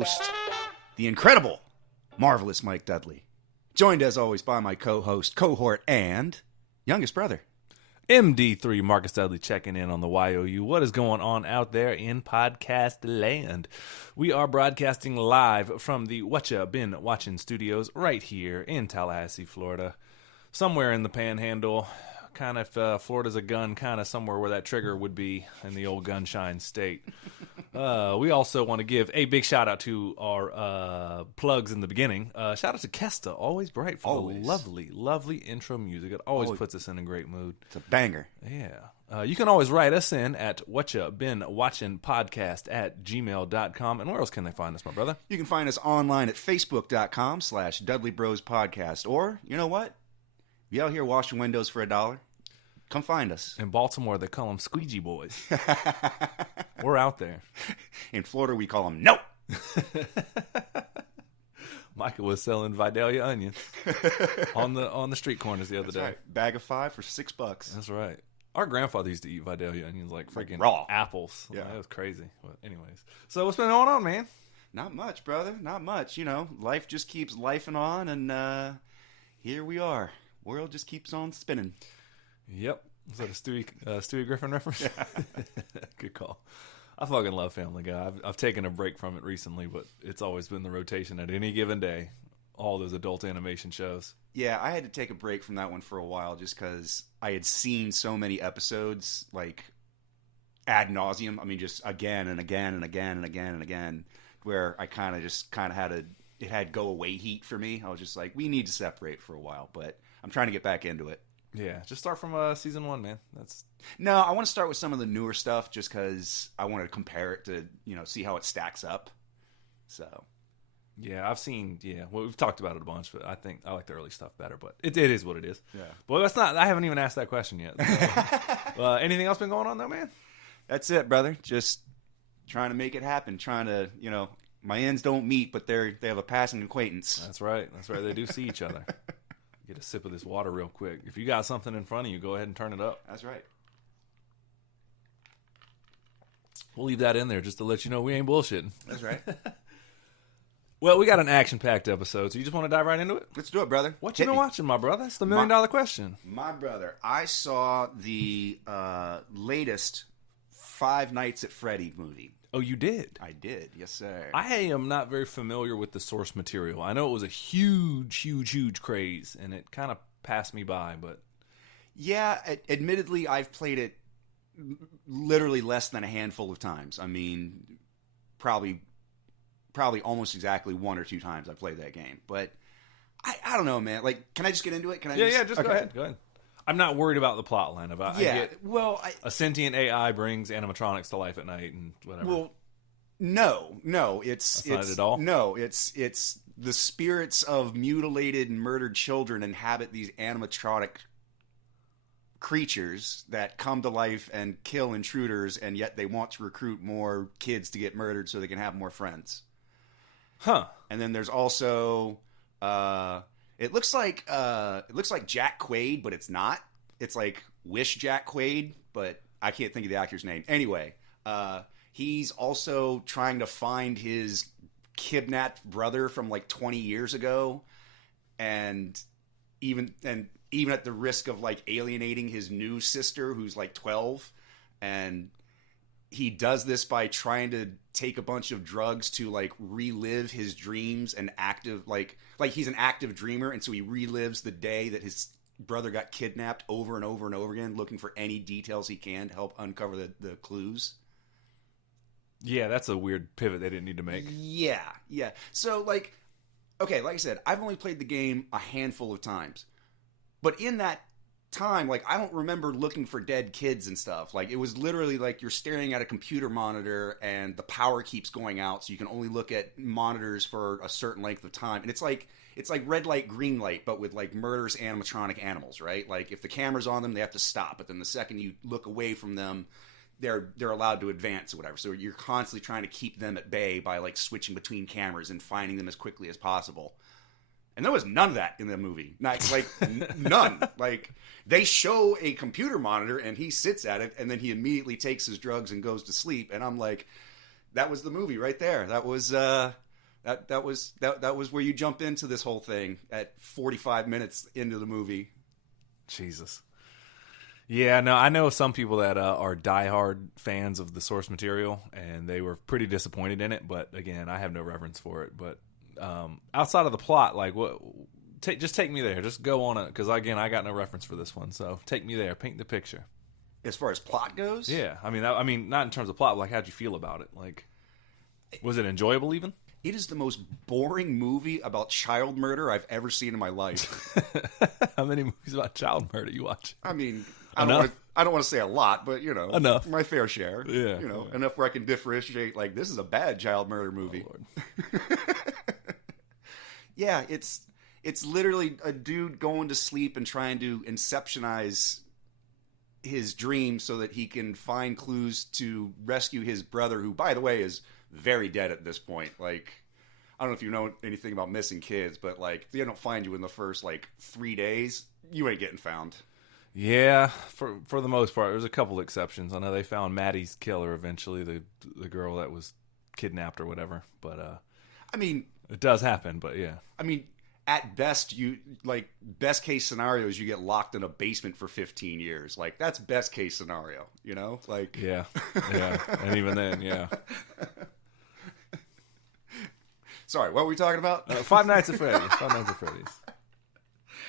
host, the incredible, marvelous Mike Dudley. Joined as always by my co-host, cohort, and youngest brother. MD3 Marcus Dudley checking in on the YOU. What is going on out there in podcast land? We are broadcasting live from the Whatcha Been Watching studios right here in Tallahassee, Florida. Somewhere in the panhandle, kind of Florida's a gun, kind of somewhere where that trigger would be in the old gunshine state. We also want to give a big shout out to our plugs in the beginning. Shout out to Kesta, always bright for the lovely intro music. It always puts us in a great mood. It's a banger. Yeah. You can always write us in at whatchabeenwatchingpodcast@gmail.com. And where else can they find us, my brother? You can find us online at facebook.com/Dudley Bros Podcast. Or, you know what? You out here washing windows for $1? Come find us. In Baltimore, they call them squeegee boys. We're out there. In Florida, we call them nope. Michael was selling Vidalia onions on the street corners the other day. Right. Bag of 5 for $6. That's right. Our grandfather used to eat Vidalia onions like freaking raw apples. Yeah, that was crazy. But anyways, so what's been going on, man? Not much, brother. Not much. You know, life just keeps lifing on, and here we are. World just keeps on spinning. Yep. Is that a Stewie Griffin reference? Yeah. Good call. I fucking love Family Guy. I've taken a break from it recently, but it's always been the rotation at any given day. All those adult animation shows. Yeah, I had to take a break from that one for a while just because I had seen so many episodes, like, ad nauseum. I mean, just again and again and again and again and again, where I kind of had it had go-away heat for me. I was just like, we need to separate for a while, but I'm trying to get back into it. Yeah, just start from season 1, man. No, I want to start with some of the newer stuff just because I want to compare it to, see how it stacks up. So, yeah, well, we've talked about it a bunch, but I think I like the early stuff better, but it is what it is. Yeah. Well, I haven't even asked that question yet. So. Anything else been going on though, man? That's it, brother. Just trying to make it happen, trying to, my ends don't meet, but they have a passing acquaintance. That's right. They do see each other. Get a sip of this water real quick. If you got something in front of you, go ahead and turn it up. That's right. We'll leave that in there just to let you know we ain't bullshitting. That's right. Well, we got an action-packed episode, so you just want to dive right into it? Let's do it, brother. What you been watching, my brother? It's the million-dollar question. My brother, I saw the latest Five Nights at Freddy movie. Oh, you did? I did, yes, sir. I am not very familiar with the source material. I know it was a huge craze, and it kind of passed me by, but... Yeah, admittedly, I've played it literally less than a handful of times. I mean, probably almost exactly 1 or 2 times I've played that game. But I don't know, man. Like, can I just get into it? Can I? Just go ahead. Go ahead. I'm not worried about the plot line. A sentient AI brings animatronics to life at night and whatever. Well, no, it's not it at all. No, it's the spirits of mutilated and murdered children inhabit these animatronic creatures that come to life and kill intruders, and yet they want to recruit more kids to get murdered so they can have more friends. Huh. And then there's also it looks like Jack Quaid, but it's not. It's like Wish Jack Quaid, but I can't think of the actor's name. Anyway, he's also trying to find his kidnapped brother from like 20 years ago, and even at the risk of like alienating his new sister who's like 12, and he does this by trying to take a bunch of drugs to like relive his dreams and like he's an active dreamer, and so he relives the day that his brother got kidnapped over and over and over again, looking for any details he can to help uncover the clues. Yeah, that's a weird pivot they didn't need to make. Yeah. So like I said, I've only played the game a handful of times. But in that time, like, I don't remember looking for dead kids and stuff. Like, it was literally like you're staring at a computer monitor and the power keeps going out, so you can only look at monitors for a certain length of time. And it's like red light, green light, but with like murderous animatronic animals, right? Like, if the camera's on them, they have to stop. But then the second you look away from them, they're allowed to advance or whatever. So you're constantly trying to keep them at bay by like switching between cameras and finding them as quickly as possible. And there was none of that in the movie. None. Like, they show a computer monitor and he sits at it and then he immediately takes his drugs and goes to sleep. And I'm like, that was the movie right there. That was That was where you jump into this whole thing at 45 minutes into the movie. Jesus. Yeah, no, I know some people that are diehard fans of the source material, and they were pretty disappointed in it. But again, I have no reverence for it. But outside of the plot, like just take me there. Just go on it, because again, I got no reference for this one. So take me there. Paint the picture. As far as plot goes, yeah, I mean, not in terms of plot. But like, how'd you feel about it? Like, was it enjoyable even? It is the most boring movie about child murder I've ever seen in my life. How many movies about child murder you watch? I mean, I don't want to say a lot, but enough. My fair share. Yeah, enough where I can differentiate. Like, this is a bad child murder movie. Oh, Yeah, it's literally a dude going to sleep and trying to inceptionize his dream so that he can find clues to rescue his brother, who, by the way, is very dead at this point. Like, I don't know if you know anything about missing kids, but like, if they don't find you in the first like 3 days, you ain't getting found. Yeah, for the most part. There's a couple exceptions. I know they found Maddie's killer eventually, the girl that was kidnapped or whatever. But I mean, it does happen. But yeah, I mean, at best, best case scenario is you get locked in a basement for 15 years. Like, that's best case scenario, Like, yeah, and even then, yeah. Sorry, what were we talking about? Five Nights at Freddy's.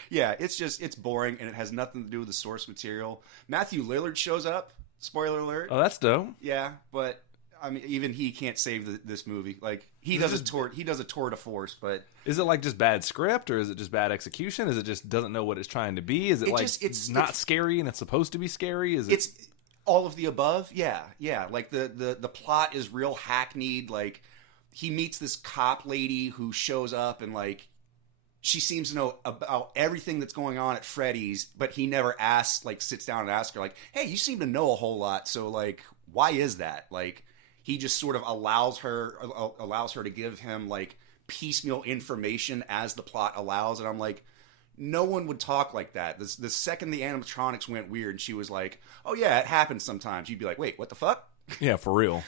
Yeah, it's boring, and it has nothing to do with the source material. Matthew Lillard shows up. Spoiler alert. Oh, that's dope. Yeah, but I mean, even he can't save this movie. Like, he does a tour de force, but is it like just bad script, or is it just bad execution? Is it just doesn't know what it's trying to be? Is it like it's not scary and it's supposed to be scary? It's all of the above. Yeah. Like the plot is real hackneyed. Like, he meets this cop lady who shows up, and like, she seems to know about everything that's going on at Freddy's, but he never sits down and asks her, like, hey, you seem to know a whole lot, so like, why is that? Like, he just sort of allows her to give him like piecemeal information as the plot allows, and I'm like, no one would talk like that. The second the animatronics went weird, and she was like, oh yeah, it happens sometimes, you'd be like, wait, what the fuck? Yeah, for real.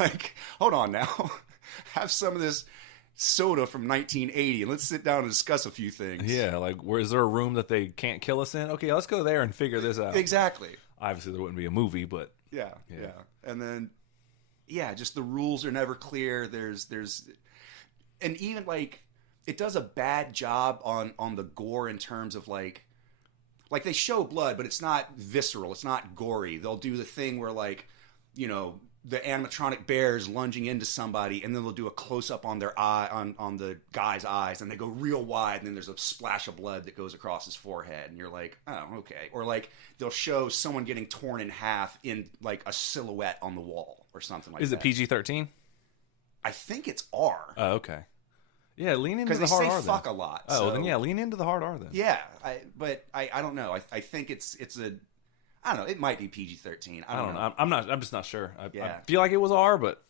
Like, hold on now. Have some of this soda from 1980 and let's sit down and discuss a few things. Yeah, like, is there a room that they can't kill us in? Okay, let's go there and figure this out. Exactly. Obviously, there wouldn't be a movie, but yeah. And then, just the rules are never clear. There's, and even like, it does a bad job on the gore in terms of like they show blood, but it's not visceral. It's not gory. They'll do the thing where like, the animatronic bears lunging into somebody, and then they'll do a close-up on their eye, on the guy's eyes, and they go real wide, and then there's a splash of blood that goes across his forehead, and you're like, oh, okay. Or like, they'll show someone getting torn in half in like a silhouette on the wall or something like that. Is it PG-13? I think it's R. Oh, okay. Yeah, lean into the hard R. Because they then. say fuck a lot. Oh, so. Then yeah, lean into the hard R then. Yeah, but I don't know. I think it's a... I don't know. It might be PG-13. I don't know. I'm just not sure. I feel like it was R, but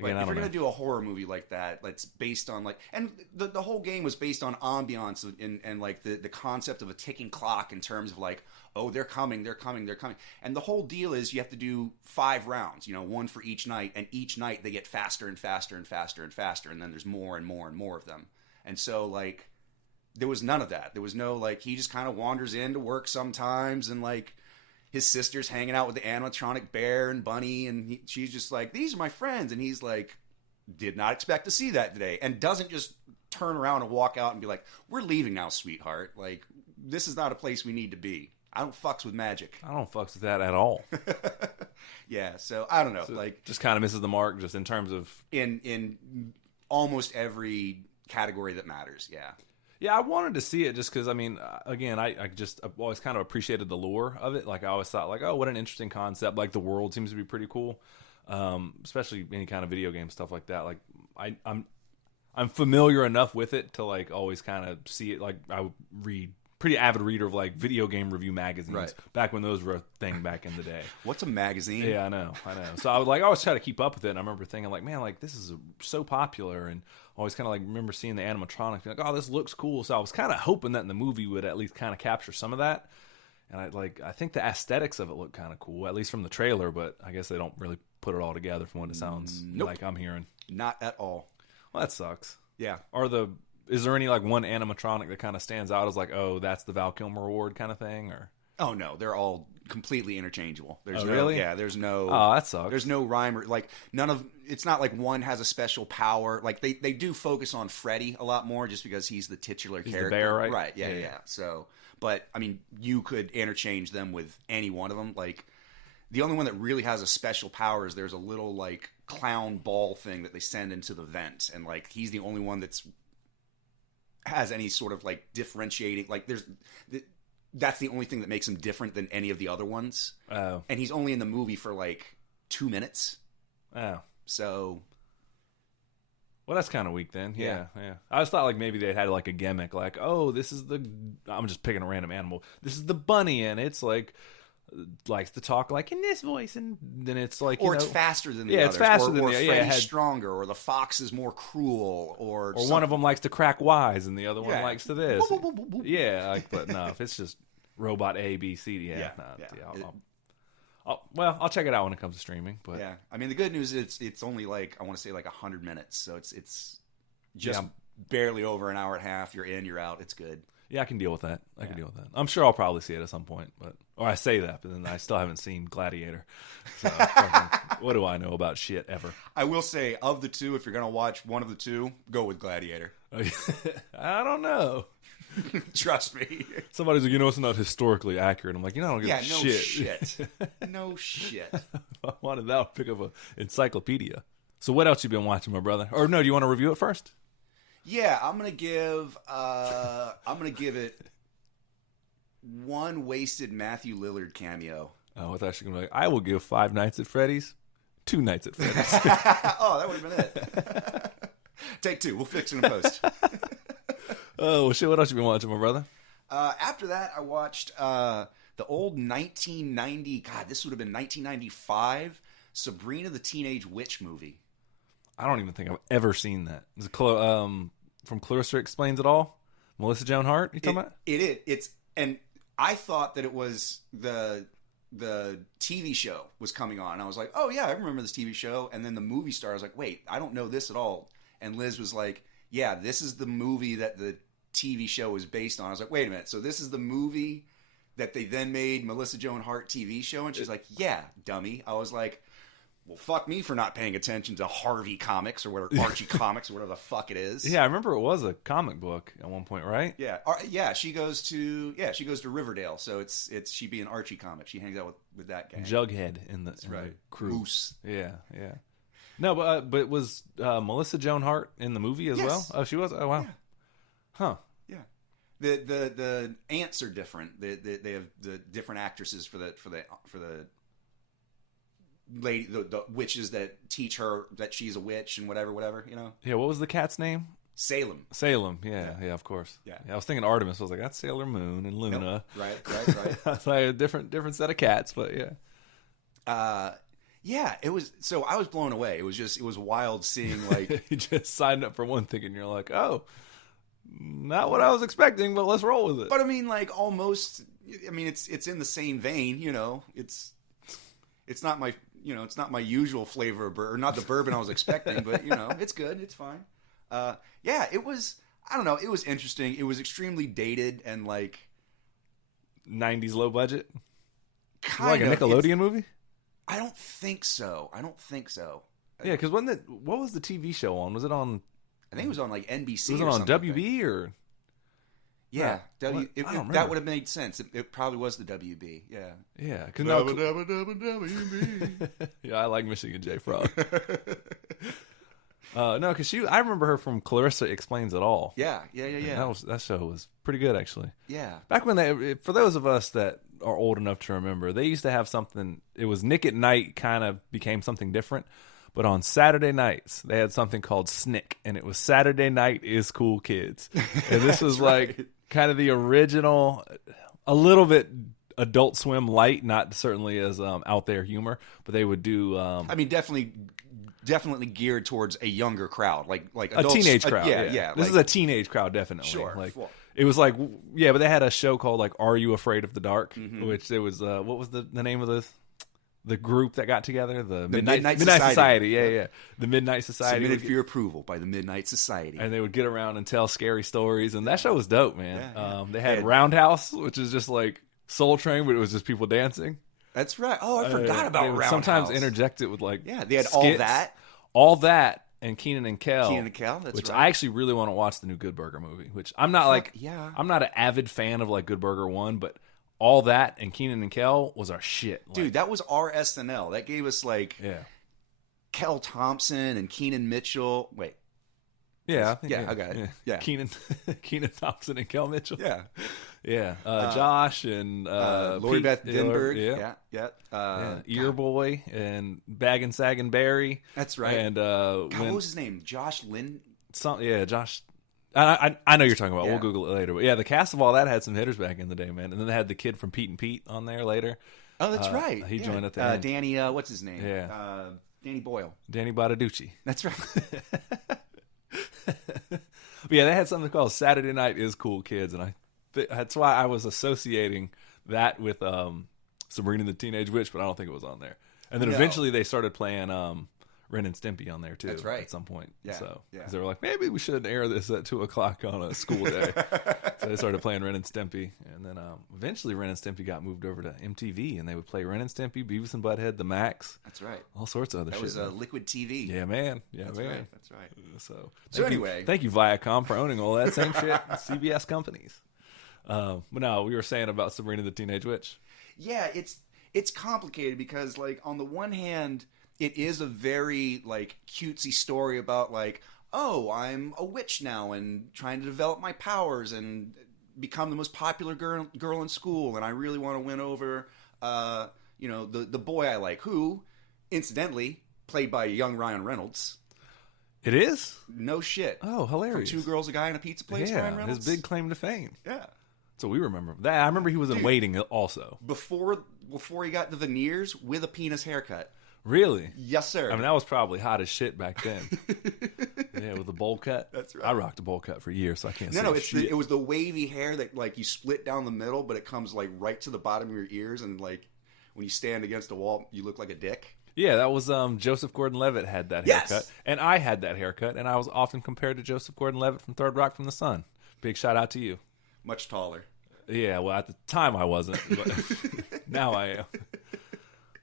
again, if you're gonna do a horror movie like that's based on like, and the whole game was based on ambiance and like the concept of a ticking clock in terms of like, oh, they're coming, and the whole deal is you have to do 5 rounds, one for each night, and each night they get faster and faster and faster and faster, and then there's more and more and more of them, and so like, there was none of that. There was no like, he just kind of wanders into work sometimes, and like, his sister's hanging out with the animatronic bear and bunny, and she's just like, these are my friends. And he's like, did not expect to see that today. And doesn't just turn around and walk out and be like, we're leaving now, sweetheart. Like, this is not a place we need to be. I don't fucks with magic. I don't fucks with that at all. Yeah, so I don't know. So like, just kind of misses the mark just in terms of... In almost every category that matters, yeah. Yeah, I wanted to see it just because, I mean, again, I've always kind of appreciated the lure of it. Like, I always thought, like, oh, what an interesting concept. Like, the world seems to be pretty cool, especially any kind of video game stuff like that. Like, I'm familiar enough with it to, like, always kind of see it. Like, I would read, pretty avid reader of, like, video game review magazines back when those were a thing back in the day. What's a magazine? Yeah, I know. So I would, like, always try to keep up with it, and I remember thinking, like, man, like, this is so popular, and always kind of like remember seeing the animatronics, like, oh, this looks cool. So I was kind of hoping that in the movie would at least kind of capture some of that. And I think the aesthetics of it look kind of cool, at least from the trailer. But I guess they don't really put it all together from what it sounds like I'm hearing. Not at all. Well, that sucks. Yeah. Is there any like one animatronic that kind of stands out as like, oh, that's the Val Kilmer award kind of thing, or? Oh no, they're all completely interchangeable. There's really? Yeah, there's no. Oh, that sucks. There's no rhyme or like none of. It's not like one has a special power. Like they do focus on Freddy a lot more, just because he's the titular character. The bear, right? Right. Yeah. So, but I mean, you could interchange them with any one of them. Like the only one that really has a special power is there's a little like clown ball thing that they send into the vent, and like he's the only one that's has any sort of like differentiating. Like that's the only thing that makes him different than any of the other ones. Oh. And he's only in the movie for like 2 minutes. Oh. So. Well, that's kind of weak then. Yeah. I just thought like maybe they had like a gimmick, like, oh, this is I'm just picking a random animal. This is the bunny, and it's like likes to talk like in this voice, and then it's like, it's faster than the others. It's faster than or the Freddy's stronger, or the fox is more cruel, or one of them likes to crack wise, and the other one likes to this. Boop, boop, boop, boop. Yeah, like, but no, if it's just robot A, B, C, D, I'll check it out when it comes to streaming. But yeah, I mean the good news is it's only like I want to say like 100 minutes, so it's just barely over an hour and a half. You're in, you're out. It's good. Yeah, I can deal with that. I can deal with that. I'm sure I'll probably see it at some point, or I say that, but then I still haven't seen Gladiator. So what do I know about shit ever? I will say, of the two, if you're gonna watch one of the two, go with Gladiator. I don't know. Trust me. Somebody's like, it's not historically accurate. I'm like, I don't give a shit. No shit. If I wanted that, I'd pick up an encyclopedia. So what else you been watching, my brother? Or no, do you want to review it first? Yeah, I'm gonna give it one wasted Matthew Lillard cameo. Oh, I thought you were gonna be like, I will give 5 Nights at Freddy's 2 Nights at Freddy's. Oh, that would have been it. Take 2. We'll fix it in post. Oh, well, shit, what else you been watching, my brother? After that, I watched the old 1990. God, this would have been 1995. Sabrina the Teenage Witch movie. I don't even think I've ever seen that. Is it from Clarissa Explains It All? Melissa Joan Hart? You talking about? It's and I thought that it was the TV show was coming on. I was like, oh yeah, I remember this TV show. And then the movie started. I was like, wait, I don't know this at all. And Liz was like, yeah, this is the movie that the TV show was based on. I was like, wait a minute. So this is the movie that they then made Melissa Joan Hart TV show? And she's like, yeah, dummy. I was like, well, fuck me for not paying attention to Harvey Comics or whatever, Archie Comics or whatever the fuck it is. Yeah, I remember it was a comic book at one point, right? Yeah, she goes to Riverdale, so it's she be an Archie comic. She hangs out with that guy. Jughead in the crew. Moose. Yeah. No, but was Melissa Joan Hart in the movie as well? Oh, she was. Oh, wow. Yeah. Huh. Yeah. The ants are different. They have the different actresses for the lady, the witches that teach her that she's a witch and whatever. Yeah. What was the cat's name? Salem. Yeah, of course. Yeah, I was thinking Artemis. I was like, that's Sailor Moon and Luna. Nope. Right. I was like, a different set of cats, but yeah. Yeah, it was. So I was blown away. It was wild seeing like you just signed up for one thing and you're like, oh, not what I was expecting, but let's roll with it. But I mean, like almost. I mean, it's in the same vein. It's not my it's not my usual flavor of or not the bourbon I was expecting, but it's good. It's fine. Yeah, it was. I don't know. It was interesting. It was extremely dated and like 90s low budget. Kind of like a Nickelodeon movie. I don't think so. Yeah, because what was the TV show on? Was it on? I think it was on like NBC. Was it on WB or? Yeah, that would have made sense. It probably was the WB. Yeah. Yeah. WB. Yeah, I like Michigan J. Frog. No, because I remember her from Clarissa Explains It All. Yeah. That show was pretty good, actually. Yeah. Back when for those of us that are old enough to remember, they used to have something. It was Nick at Night, kind of became something different. But on Saturday nights, they had something called Snick, and it was Saturday Night is Cool Kids. And this was like kind of the original, a little bit Adult Swim light, not certainly as out there humor, but they would do. I mean, definitely geared towards a younger crowd, like adults, a teenage crowd. Yeah. This is a teenage crowd, definitely. Sure. Like it was like but they had a show called like Are You Afraid of the Dark, which there was what was the name of this? the group that got together, the Midnight Society. Yeah. The Midnight Society. Submitted for your approval by the Midnight Society. And they would get around and tell scary stories. And that show was dope, man. Yeah. They had Roundhouse, which is just like Soul Train, but it was just people dancing. That's right. Oh, I forgot about Roundhouse. Sometimes interject it with like they had skits. All that. And Keenan and Kel. That's which right. I actually really want to watch the new Good Burger movie, which I'm not I'm not an avid fan of like Good Burger 1, but All That and Keenan and Kel was our shit. Dude, that was our SNL. That gave us like Kel Thompson and Keenan Mitchell. Wait. Yeah, I got it. Yeah. Keenan Thompson and Kel Mitchell. Yeah. Yeah. Josh and Lori Beth Denberg. Yeah. Ear Boy and Bag and Sag and Barry. That's right. And what was his name? Josh Lynn? Josh. I know you're talking about. Yeah. We'll Google it later. But yeah, the cast of All That had some hitters back in the day, man. And then they had the kid from Pete and Pete on there later. Oh, that's right. He joined at the end. Danny, what's his name? Yeah. Danny Boyle. Danny Bottaducci. That's right. But yeah, they had something called Saturday Night is Cool Kids, and that's why I was associating that with Sabrina the Teenage Witch, but I don't think it was on there. And then eventually they started playing Ren and Stimpy on there too. That's right. At some point. Yeah. So because they were like, maybe we should air this at 2:00 on a school day. So they started playing Ren and Stimpy, and then eventually Ren and Stimpy got moved over to MTV, and they would play Ren and Stimpy, Beavis and Butthead, The Max. That's right. All sorts of other shit. That was Liquid TV. Yeah, man. Yeah, That's man. Right. That's right. So anyway, thank you Viacom for owning all that same shit. CBS companies. But no, we were saying about Sabrina the Teenage Witch. Yeah, it's complicated because like on the one hand, it is a very like cutesy story about like, oh, I'm a witch now and trying to develop my powers and become the most popular girl in school, and I really want to win over the boy I like, who incidentally played by young Ryan Reynolds. It is? No shit. Oh, hilarious. From Two Girls, a Guy, and a Pizza Place, Ryan Reynolds. His big claim to fame. Yeah. So we remember that. I remember he was in Waiting also. Before he got the veneers with a penis haircut. Really? Yes, sir. I mean, that was probably hot as shit back then. Yeah, with the bowl cut. That's right. I rocked a bowl cut for years, so I can't say shit. It was the wavy hair that like you split down the middle, but it comes like right to the bottom of your ears, and like when you stand against a wall, you look like a dick. Yeah, that was Joseph Gordon-Levitt had that haircut. And I had that haircut, and I was often compared to Joseph Gordon-Levitt from Third Rock from the Sun. Big shout out to you. Much taller. Yeah, well, at the time I wasn't, but now I am.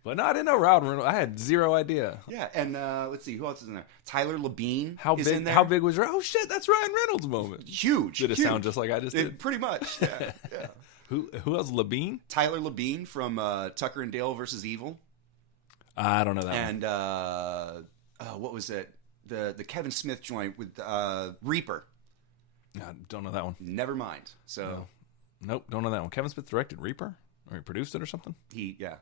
But no, I didn't know Ryan Reynolds. I had zero idea. Yeah, and let's see, who else is in there? Tyler Labine is in there. How big was your... Oh, shit, that's Ryan Reynolds' moment. Huge. Did it sound just like I just did? Pretty much, yeah. Who else? Labine? Tyler Labine from Tucker and Dale versus Evil. I don't know that and, what was it? The Kevin Smith joint with Reaper. I don't know that one. Never mind. So... No. Nope, don't know that one. Kevin Smith directed Reaper? Or he produced it or something? Yeah.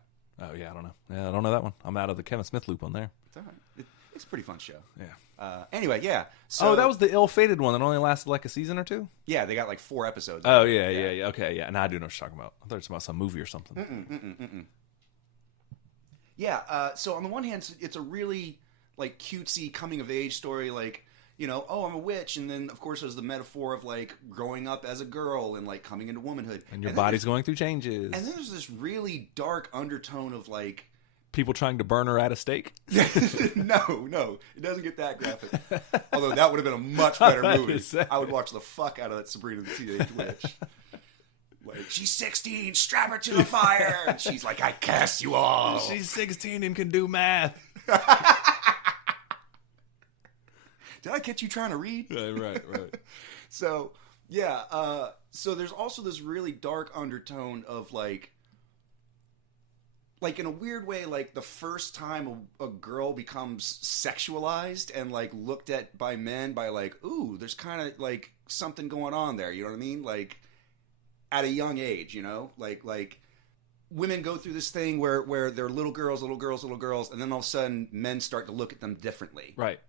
Oh, yeah, I don't know. Yeah, I don't know that one. I'm out of the Kevin Smith loop on there. It's all right. It's a pretty fun show. Yeah. Anyway, yeah. So, that was the ill-fated one that only lasted like a season or two? Yeah, they got like 4 episodes. Oh, yeah. Okay, yeah. Now I do know what you're talking about. I thought it was about some movie or something. Yeah, so on the one hand, it's a really like cutesy coming-of-age story, like, oh, I'm a witch, and then, of course, there's the metaphor of, like, growing up as a girl and, like, coming into womanhood. And your body's going through changes. And then there's this really dark undertone of, like... People trying to burn her at a stake? No, it doesn't get that graphic. Although that would have been a much better movie. I would watch the fuck out of that Sabrina the Teenage Witch. Like, she's 16, strap her to the fire! And she's like, I cast you all! She's 16 and can do math. Did I catch you trying to read? Right. So, yeah. So there's also this really dark undertone of like in a weird way, like the first time a girl becomes sexualized and like looked at by men by like, ooh, there's kind of like something going on there. You know what I mean? Like at a young age, like women go through this thing where they're little girls, and then all of a sudden men start to look at them differently. Right.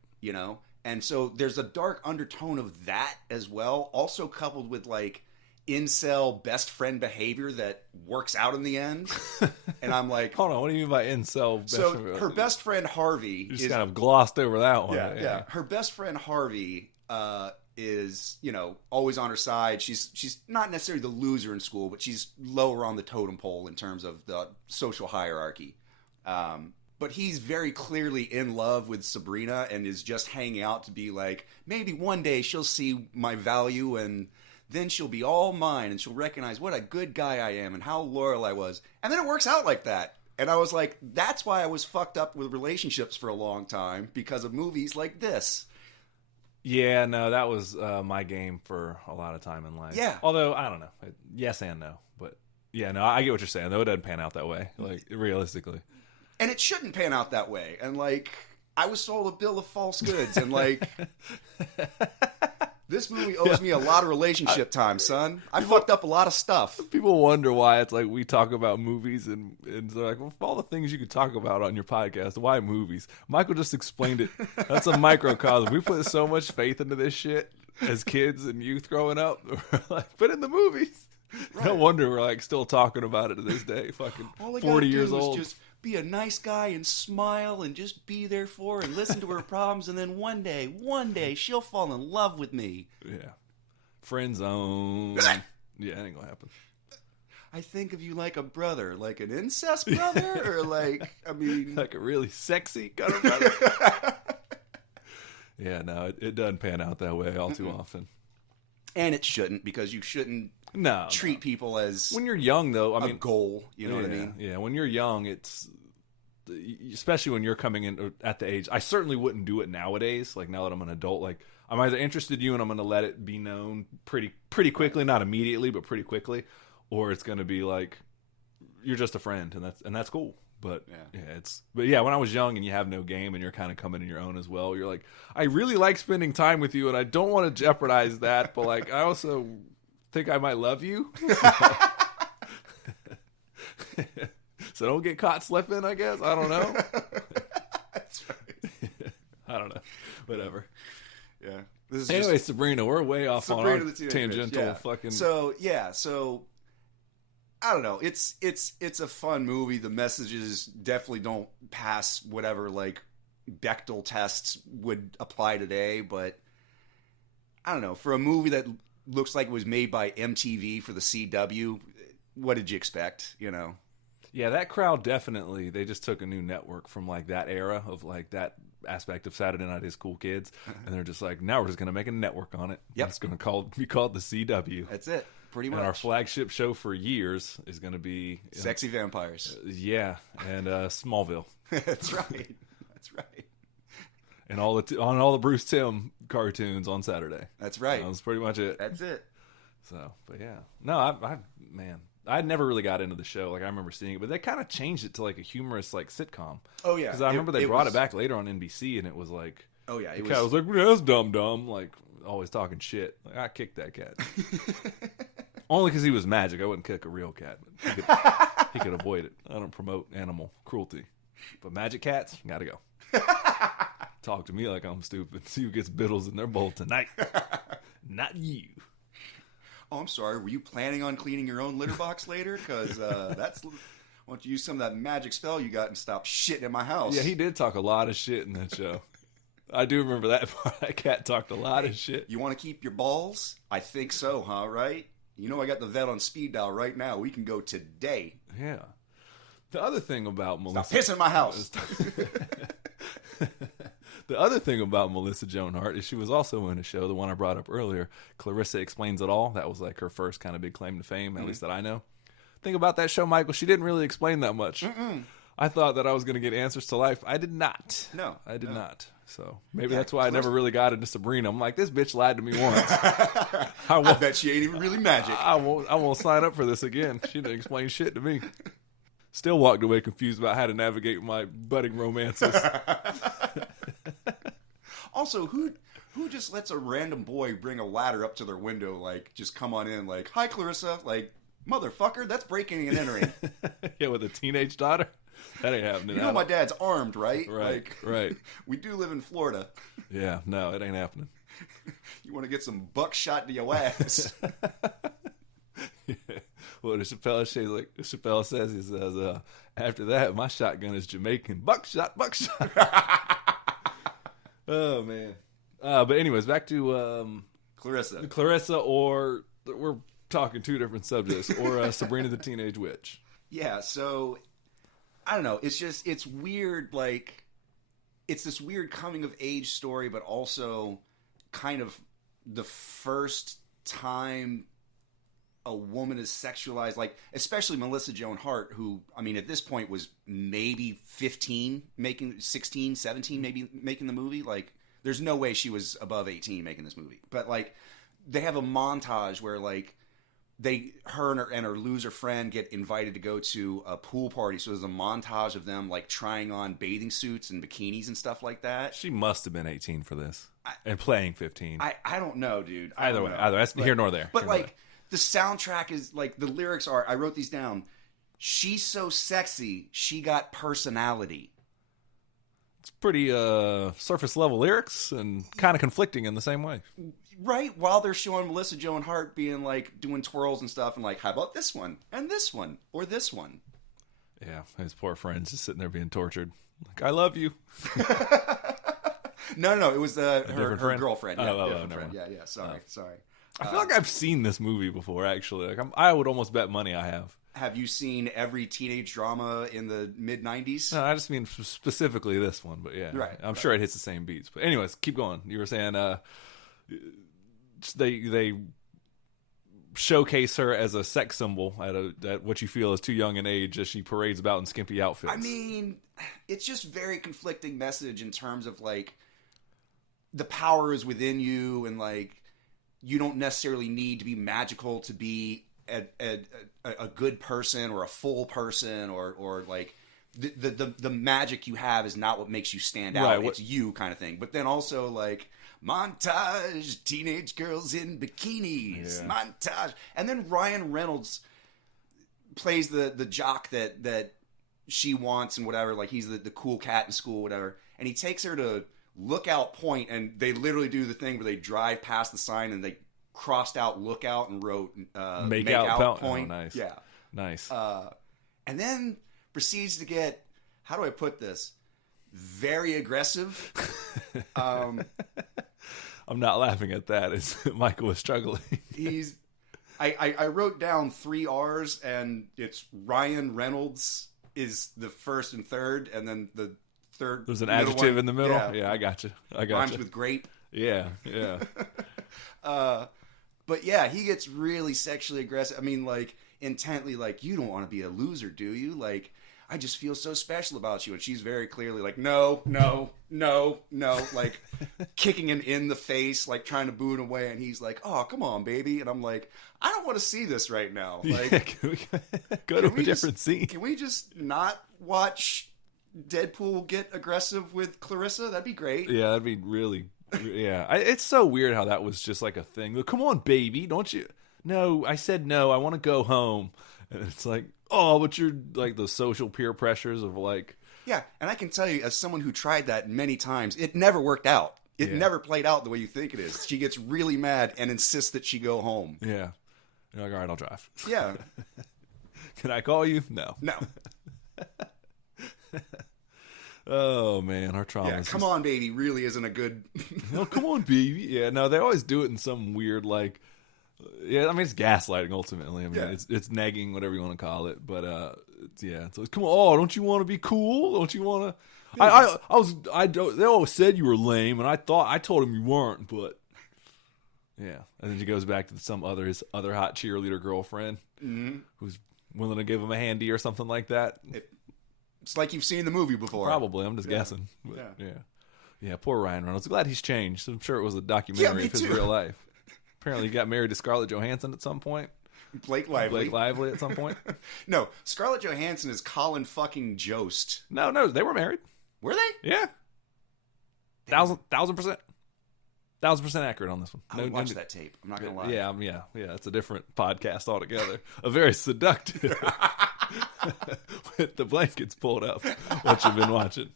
And so there's a dark undertone of that as well, also coupled with like incel best friend behavior that works out in the end. And I'm like, hold on, what do you mean by incel best friend? So her best friend Harvey you just kind of glossed over that one. Yeah. Her best friend Harvey is, always on her side. She's not necessarily the loser in school, but she's lower on the totem pole in terms of the social hierarchy. But he's very clearly in love with Sabrina and is just hanging out to be like, maybe one day she'll see my value and then she'll be all mine and she'll recognize what a good guy I am and how loyal I was. And then it works out like that. And I was like, that's why I was fucked up with relationships for a long time, because of movies like this. Yeah, no, that was my game for a lot of time in life. Yeah. Although, I don't know. Yes and no. But, yeah, no, I get what you're saying, though. It doesn't pan out that way, like, realistically. And it shouldn't pan out that way. And, like, I was sold a bill of false goods. And, like, this movie owes me a lot of relationship time, son. I fucked up a lot of stuff. People wonder why it's like we talk about movies and they're like, well, all the things you could talk about on your podcast, why movies? Michael just explained it. That's a microcosm. We put so much faith into this shit as kids and youth growing up. We're like, but in the movies. Right. No wonder we're like still talking about it to this day. Fucking 40 years old. Just be a nice guy and smile and just be there for her and listen to her problems, and then one day she'll fall in love with me. Yeah. Friend zone. Yeah, it ain't gonna happen. I think of you like a brother, like an incest brother, or like, I mean, like a really sexy kind of brother. Yeah, no, it doesn't pan out that way all too often. And it shouldn't, because you shouldn't treat people as when you're young, though. I mean, a goal. You know what I mean? Yeah, when you're young, it's especially when you're coming in at the age. I certainly wouldn't do it nowadays. Like now that I'm an adult, like I'm either interested in you and I'm going to let it be known pretty quickly, not immediately, but pretty quickly, or it's going to be like you're just a friend, and that's cool. But yeah, when I was young and you have no game and you're kind of coming in your own as well, you're like, I really like spending time with you and I don't want to jeopardize that, but like I also think I might love you. So don't get caught slipping, I guess. I don't know. That's right. I don't know. Whatever. Yeah. Anyway, Sabrina, we're way off Sabrina on our tangential fucking. So I don't know. It's a fun movie. The messages definitely don't pass whatever like Bechdel tests would apply today, but I don't know. For a movie that looks like it was made by MTV for the CW, what did you expect? You know? Yeah, that crowd definitely. They just took a new network from like that era of like that aspect of Saturday Night is Cool Kids, and they're just like, now we're just going to make a network on it. Yep. It's going to be called the CW. That's it. Pretty much. And our flagship show for years is going to be Sexy Vampires. Yeah, and Smallville. That's right. That's right. And on all the Bruce Timm cartoons on Saturday. That's right. That was pretty much it. That's it. So, but yeah, no, I never really got into the show. Like I remember seeing it, but they kind of changed it to like a humorous like sitcom. Oh yeah, because I remember they brought it back later on NBC, and it was like, oh yeah, it was like, yeah, that's dumb, like always talking shit. Like I kicked that cat. Only because he was magic. I wouldn't kick a real cat. But he could avoid it. I don't promote animal cruelty. But magic cats, gotta go. Talk to me like I'm stupid. See who gets Biddles in their bowl tonight. Not you. Oh, I'm sorry. Were you planning on cleaning your own litter box later? Because that's... Why don't you use some of that magic spell you got and stop shitting in my house? Yeah, he did talk a lot of shit in that show. I do remember that part. That cat talked a lot of shit. You want to keep your balls? I think so, huh? Right? You know I got the vet on speed dial right now. We can go today. Yeah. The other thing about Melissa... Stop pissing in my house. The other thing about Melissa Joan Hart is she was also in a show, the one I brought up earlier, Clarissa Explains It All. That was like her first kind of big claim to fame, at least that I know. Thing about that show, Michael, she didn't really explain that much. I thought that I was going to get answers to life. I did not. No. I did not. So maybe that's why I never really got into Sabrina. I'm like, this bitch lied to me once. I bet she ain't even really magic. I won't sign up for this again. She didn't explain shit to me. Still walked away confused about how to navigate my budding romances. Also, who just lets a random boy bring a ladder up to their window, like, just come on in, like, hi, Clarissa, like, motherfucker, that's breaking and entering. Yeah, with a teenage daughter? That ain't happening. You know my dad's armed, right? Right, like, right. We do live in Florida. Yeah, no, it ain't happening. You want to get some buckshot to your ass. Yeah. Well, Chappelle says, he says, after that, my shotgun is Jamaican. Buckshot. Oh, man. But anyways, back to Clarissa, or we're talking two different subjects, or Sabrina the Teenage Witch. Yeah, so I don't know. It's weird. Like, it's this weird coming of age story, but also kind of the first time a woman is sexualized, like especially Melissa Joan Hart, who, I mean, at this point was maybe 15 making 16, 17 maybe making the movie. Like, there's no way she was above 18 making this movie. But like, they have a montage where like her and her loser friend get invited to go to a pool party. So there's a montage of them like trying on bathing suits and bikinis and stuff like that. She must have been 18 for this and playing 15. I don't know, dude. Either way, that's here nor there. But like, the soundtrack is like, the lyrics are, I wrote these down. She's so sexy, she got personality. It's pretty surface level lyrics and kind of conflicting in the same way. Right, while they're showing Melissa Joan Hart being like doing twirls and stuff and like, how about this one and this one or this one? Yeah, his poor friend's just sitting there being tortured. Like, I love you. No, it was her girlfriend. Yeah, no. Yeah. Sorry. I feel like I've seen this movie before, actually. Like, I would almost bet money I have. Have you seen every teenage drama in the mid-90s? No, I just mean specifically this one, but yeah. Right. I'm sure it hits the same beats. But anyways, keep going. You were saying they showcase her as a sex symbol at what you feel is too young an age as she parades about in skimpy outfits. I mean, it's just very conflicting message in terms of like, the power is within you, and like, you don't necessarily need to be magical to be a good person or a full person, or like the magic you have is not what makes you stand out. Right, it's you, kind of thing. But then also like, montage, teenage girls in bikinis, montage, and then Ryan Reynolds plays the jock that she wants and whatever. Like, he's the cool cat in school, whatever, and he takes her to Lookout Point, and they literally do the thing where they drive past the sign and they crossed out Lookout and wrote Make Out Point. Oh, nice. Yeah. Nice. And then proceeds to get, how do I put this, very aggressive. I'm not laughing at that, as Michael was struggling. I wrote down 3 R's, and it's Ryan Reynolds is the first and third, and then the third. There's an adjective in the middle. Yeah, I got you. Rhymes with grape. Yeah. But yeah, he gets really sexually aggressive. I mean, like, intently, like, you don't want to be a loser, do you? Like, I just feel so special about you. And she's very clearly like, no, like, kicking him in the face, like, trying to boo him away. And he's like, oh, come on, baby. And I'm like, I don't want to see this right now. Like, can we go to a different scene? Can we just not watch Deadpool get aggressive with Clarissa? That'd be great. Yeah, that'd be really... Yeah, it's so weird how that was just like a thing. Like, come on, baby, don't you? No, I said no. I want to go home. And it's like, oh, but you're like the social peer pressures of like. Yeah, and I can tell you, as someone who tried that many times, it never worked out. It never played out the way you think it is. She gets really mad and insists that she go home. Yeah, you're like, all right, I'll drive. Yeah. Can I call you? No. Oh man, our trauma. Yeah, come on, baby, really isn't a good. No, come on, baby. Yeah, no, they always do it in some weird like. Yeah, I mean it's gaslighting ultimately. I mean it's negging, whatever you want to call it. But it's like, come on, oh, don't you want to be cool? Don't you want to? Yeah. They always said you were lame, and I told him you weren't, but. Yeah, and then she goes back to his other hot cheerleader girlfriend, who's willing to give him a handy or something like that. It's like you've seen the movie before. Probably. I'm just guessing. But, yeah. Poor Ryan Reynolds. Glad he's changed. I'm sure it was a documentary of his real life. Apparently, he got married to Scarlett Johansson at some point. Blake Lively at some point. No, Scarlett Johansson is Colin fucking Jost. No, they were married. Were they? Yeah. 1,000%. 1,000% accurate on this one. I would watch that tape. I'm not gonna lie. Yeah. It's a different podcast altogether. A very seductive. With the blankets pulled up. What you've been watching.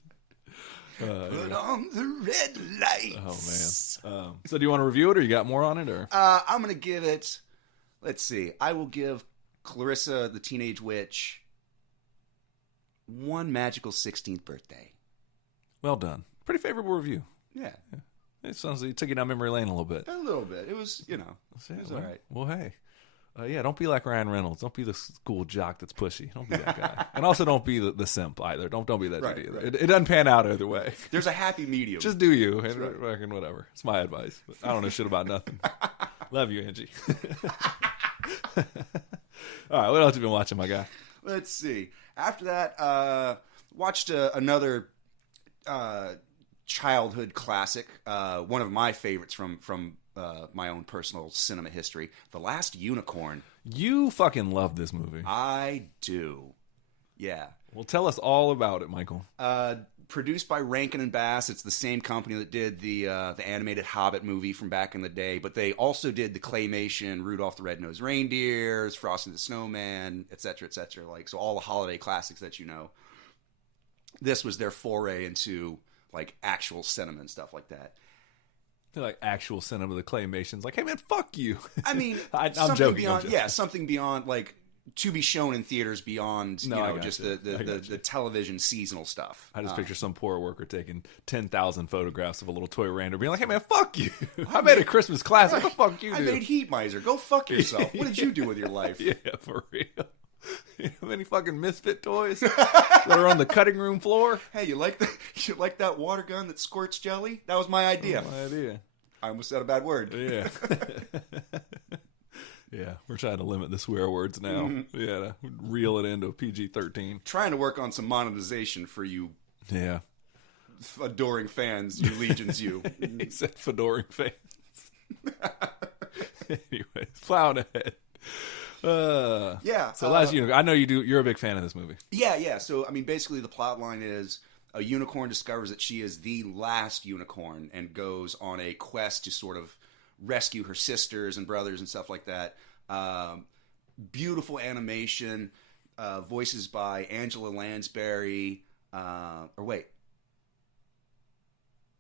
Put on the red lights. Oh man. So do you want to review it, or you got more on it, or? I'm gonna give it. Let's see. I will give Clarissa the Teenage Witch one magical 16th birthday. Well done. Pretty favorable review. Yeah. It sounds like you took it down memory lane a little bit. A little bit. It was, it was all right. Well, hey. Yeah, don't be like Ryan Reynolds. Don't be the school jock that's pushy. Don't be that guy. And also don't be the simp either. Don't be that dude either. Right. It doesn't pan out either way. There's a happy medium. Just do you. And fucking whatever. It's my advice. I don't know shit about nothing. Love you, Angie. All right, what else have you been watching, my guy? Let's see. After that, watched another childhood classic, one of my favorites from my own personal cinema history, The Last Unicorn. You fucking love this movie. I do. Yeah. Well, tell us all about it, Michael. Produced by Rankin and Bass. It's the same company that did the animated Hobbit movie from back in the day, but they also did the claymation Rudolph the Red-Nosed Reindeer, Frosty the Snowman, etc., etc. Like, so all the holiday classics that you know. This was their foray into like actual cinema and stuff like that. They're like actual cinema, the claymations. Like, hey man, fuck you. I mean, I'm something joking. beyond, yeah, something beyond like to be shown in theaters beyond just the television seasonal stuff. I just picture some poor worker taking 10,000 photographs of a little toy reindeer, being like, "Hey man, fuck you! I made a Christmas classic. What the fuck you do? I made Heat Miser. Go fuck yourself. What did you do with your life? Yeah, for real. You have any fucking misfit toys that are on the cutting room floor? Hey, you like that water gun that squirts jelly? That was my idea. I almost said a bad word. Yeah. Yeah, we're trying to limit the swear words now. Mm-hmm. Yeah, to reel it into a PG-13. Trying to work on some monetization for you. Yeah. Adoring fans, you legions, you. He said fedoring fans. Anyways, plowing ahead. Yeah. So Last Unicorn, I know you do. You're a big fan of this movie. Yeah. So I mean, basically, the plot line is a unicorn discovers that she is the last unicorn and goes on a quest to sort of rescue her sisters and brothers and stuff like that. Beautiful animation, voices by Angela Lansbury. Or wait,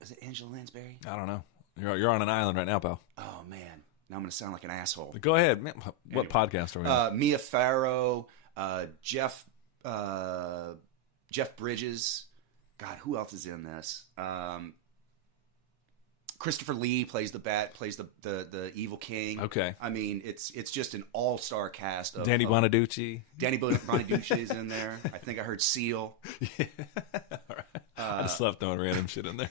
is it Angela Lansbury? I don't know. You're on an island right now, pal. Oh man. Now I'm going to sound like an asshole. Go ahead. Man, what podcast are we on? Mia Farrow, Jeff Bridges. God, who else is in this? Christopher Lee plays the evil king. Okay. I mean, it's just an all-star cast. Danny Bonaducci. Danny Bonaducci is in there. I think I heard Seal. Yeah. All right. I just left throwing random shit in there.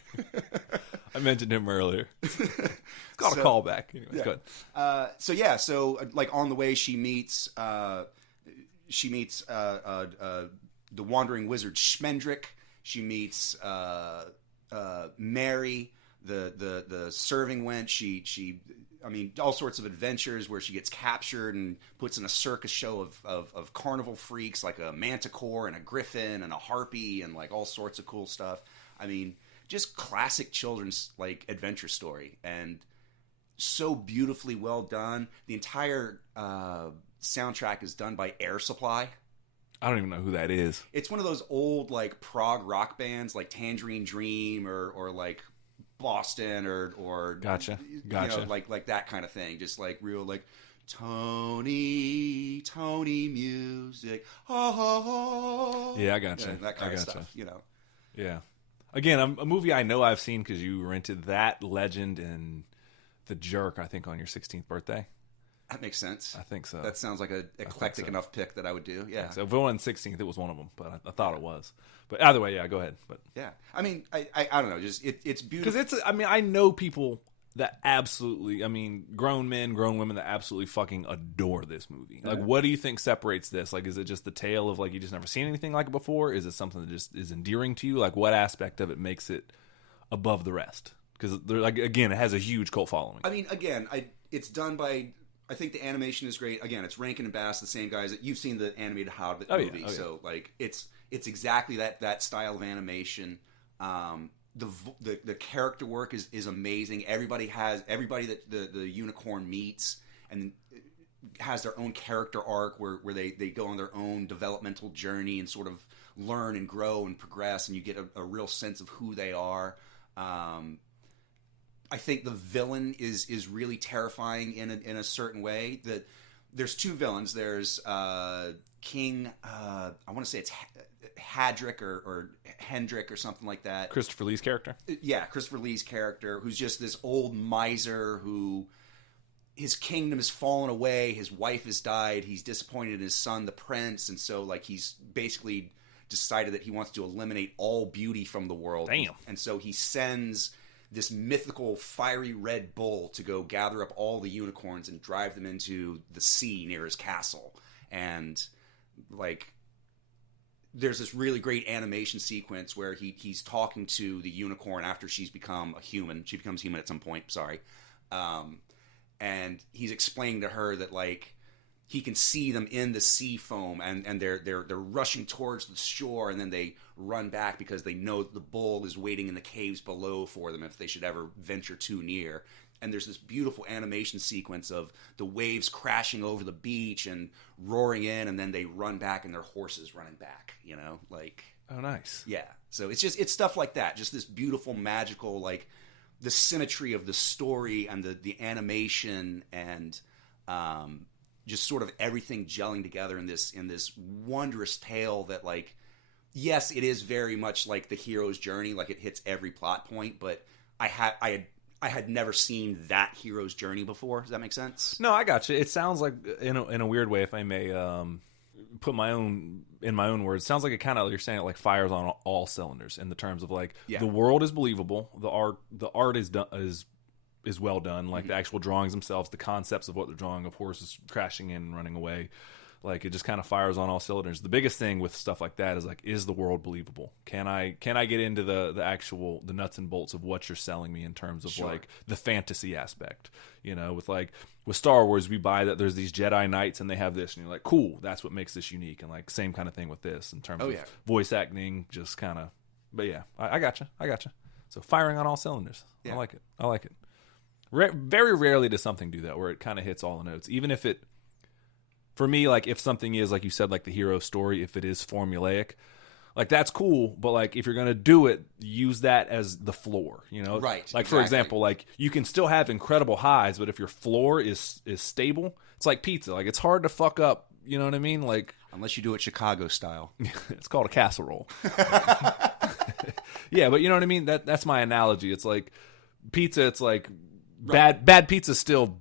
I mentioned him earlier. It's called a callback. Anyways, yeah. Go ahead. So like on the way she meets the wandering wizard Schmendrick. She meets Mary, the serving wench. She I mean, all sorts of adventures where she gets captured and puts in a circus show of carnival freaks like a manticore and a griffin and a harpy and like all sorts of cool stuff. I mean, just classic children's like adventure story, and so beautifully well done. The entire soundtrack is done by Air Supply. I don't even know who that is. It's one of those old like prog rock bands like Tangerine Dream or like Boston or Gotcha. You know, like that kind of thing. Just like real like Tony music. Oh, yeah, I gotcha. Yeah, that kind of stuff. You know. Yeah. Again, a movie I know I've seen because you rented that, Legend, and The Jerk, I think, on your 16th birthday. That makes sense. I think so. That sounds like an eclectic enough pick that I would do. Yeah. So if it wasn't 16th, it was one of them, but I thought it was. But either way, yeah, go ahead. But yeah, I mean, I don't know, just it's beautiful because I know people that absolutely, grown men, grown women that absolutely fucking adore this movie. Like, what do you think separates this? Like, is it just the tale of like you just never seen anything like it before? Is it something that just is endearing to you? Like, what aspect of it makes it above the rest? Because like again, it has a huge cult following. I mean, again, it's done by. I think the animation is great. Again, it's Rankin and Bass, the same guys that you've seen the animated Hobbit movie. Yeah. So like it's exactly that style of animation. The character work is amazing. Everybody that the unicorn meets and has their own character arc where they go on their own developmental journey and sort of learn and grow and progress, and you get a real sense of who they are. I think the villain is really terrifying in a certain way. That there's two villains. There's King. I want to say it's Hadrick or Hendrick or something like that. Christopher Lee's character. Yeah, Christopher Lee's character, who's just this old miser who his kingdom has fallen away. His wife has died. He's disappointed in his son, the prince, and so like he's basically decided that he wants to eliminate all beauty from the world. Damn. And so he sends this mythical fiery red bull to go gather up all the unicorns and drive them into the sea near his castle. And like there's this really great animation sequence where he's talking to the unicorn after she's become a human. She becomes human at some point, sorry. And he's explaining to her that like he can see them in the sea foam, and they're rushing towards the shore, and then they run back because they know the bull is waiting in the caves below for them if they should ever venture too near. And there's this beautiful animation sequence of the waves crashing over the beach and roaring in, and then they run back and their horses running back, you know, like. Oh, nice. Yeah. So it's stuff like that. Just this beautiful, magical, like the symmetry of the story and the animation and just sort of everything gelling together in this wondrous tale that, like, yes, it is very much like the hero's journey, like it hits every plot point, but I had never seen that hero's journey before. Does that make sense? No, I got you. It sounds like, in a weird way, if I may put in my own words, it sounds like it kind of, you're saying it like fires on all cylinders in the terms of like the world is believable, the art is done, is well done, like the actual drawings themselves, the concepts of what they're drawing of horses crashing in and running away. Like, it just kind of fires on all cylinders. The biggest thing with stuff like that is, like, is the world believable? Can I get into the actual, the nuts and bolts of what you're selling me in terms of, like, the fantasy aspect? You know, with Star Wars, we buy that there's these Jedi Knights and they have this, and you're like, cool, that's what makes this unique. And, like, same kind of thing with this in terms of voice acting, just kind of, but yeah, I gotcha. So, firing on all cylinders. Yeah. I like it. Very rarely does something do that, where it kind of hits all the notes. Even if it, for me, like, if something is, like you said, like the hero story, if it is formulaic, like, that's cool, but, like, if you're going to do it, use that as the floor, you know? Right. Like, for example, like, you can still have incredible highs, but if your floor is stable, it's like pizza. Like, it's hard to fuck up, you know what I mean? Like, unless you do it Chicago style. It's called a casserole. Yeah, but you know what I mean? That's my analogy. It's like pizza, it's like bad pizza's still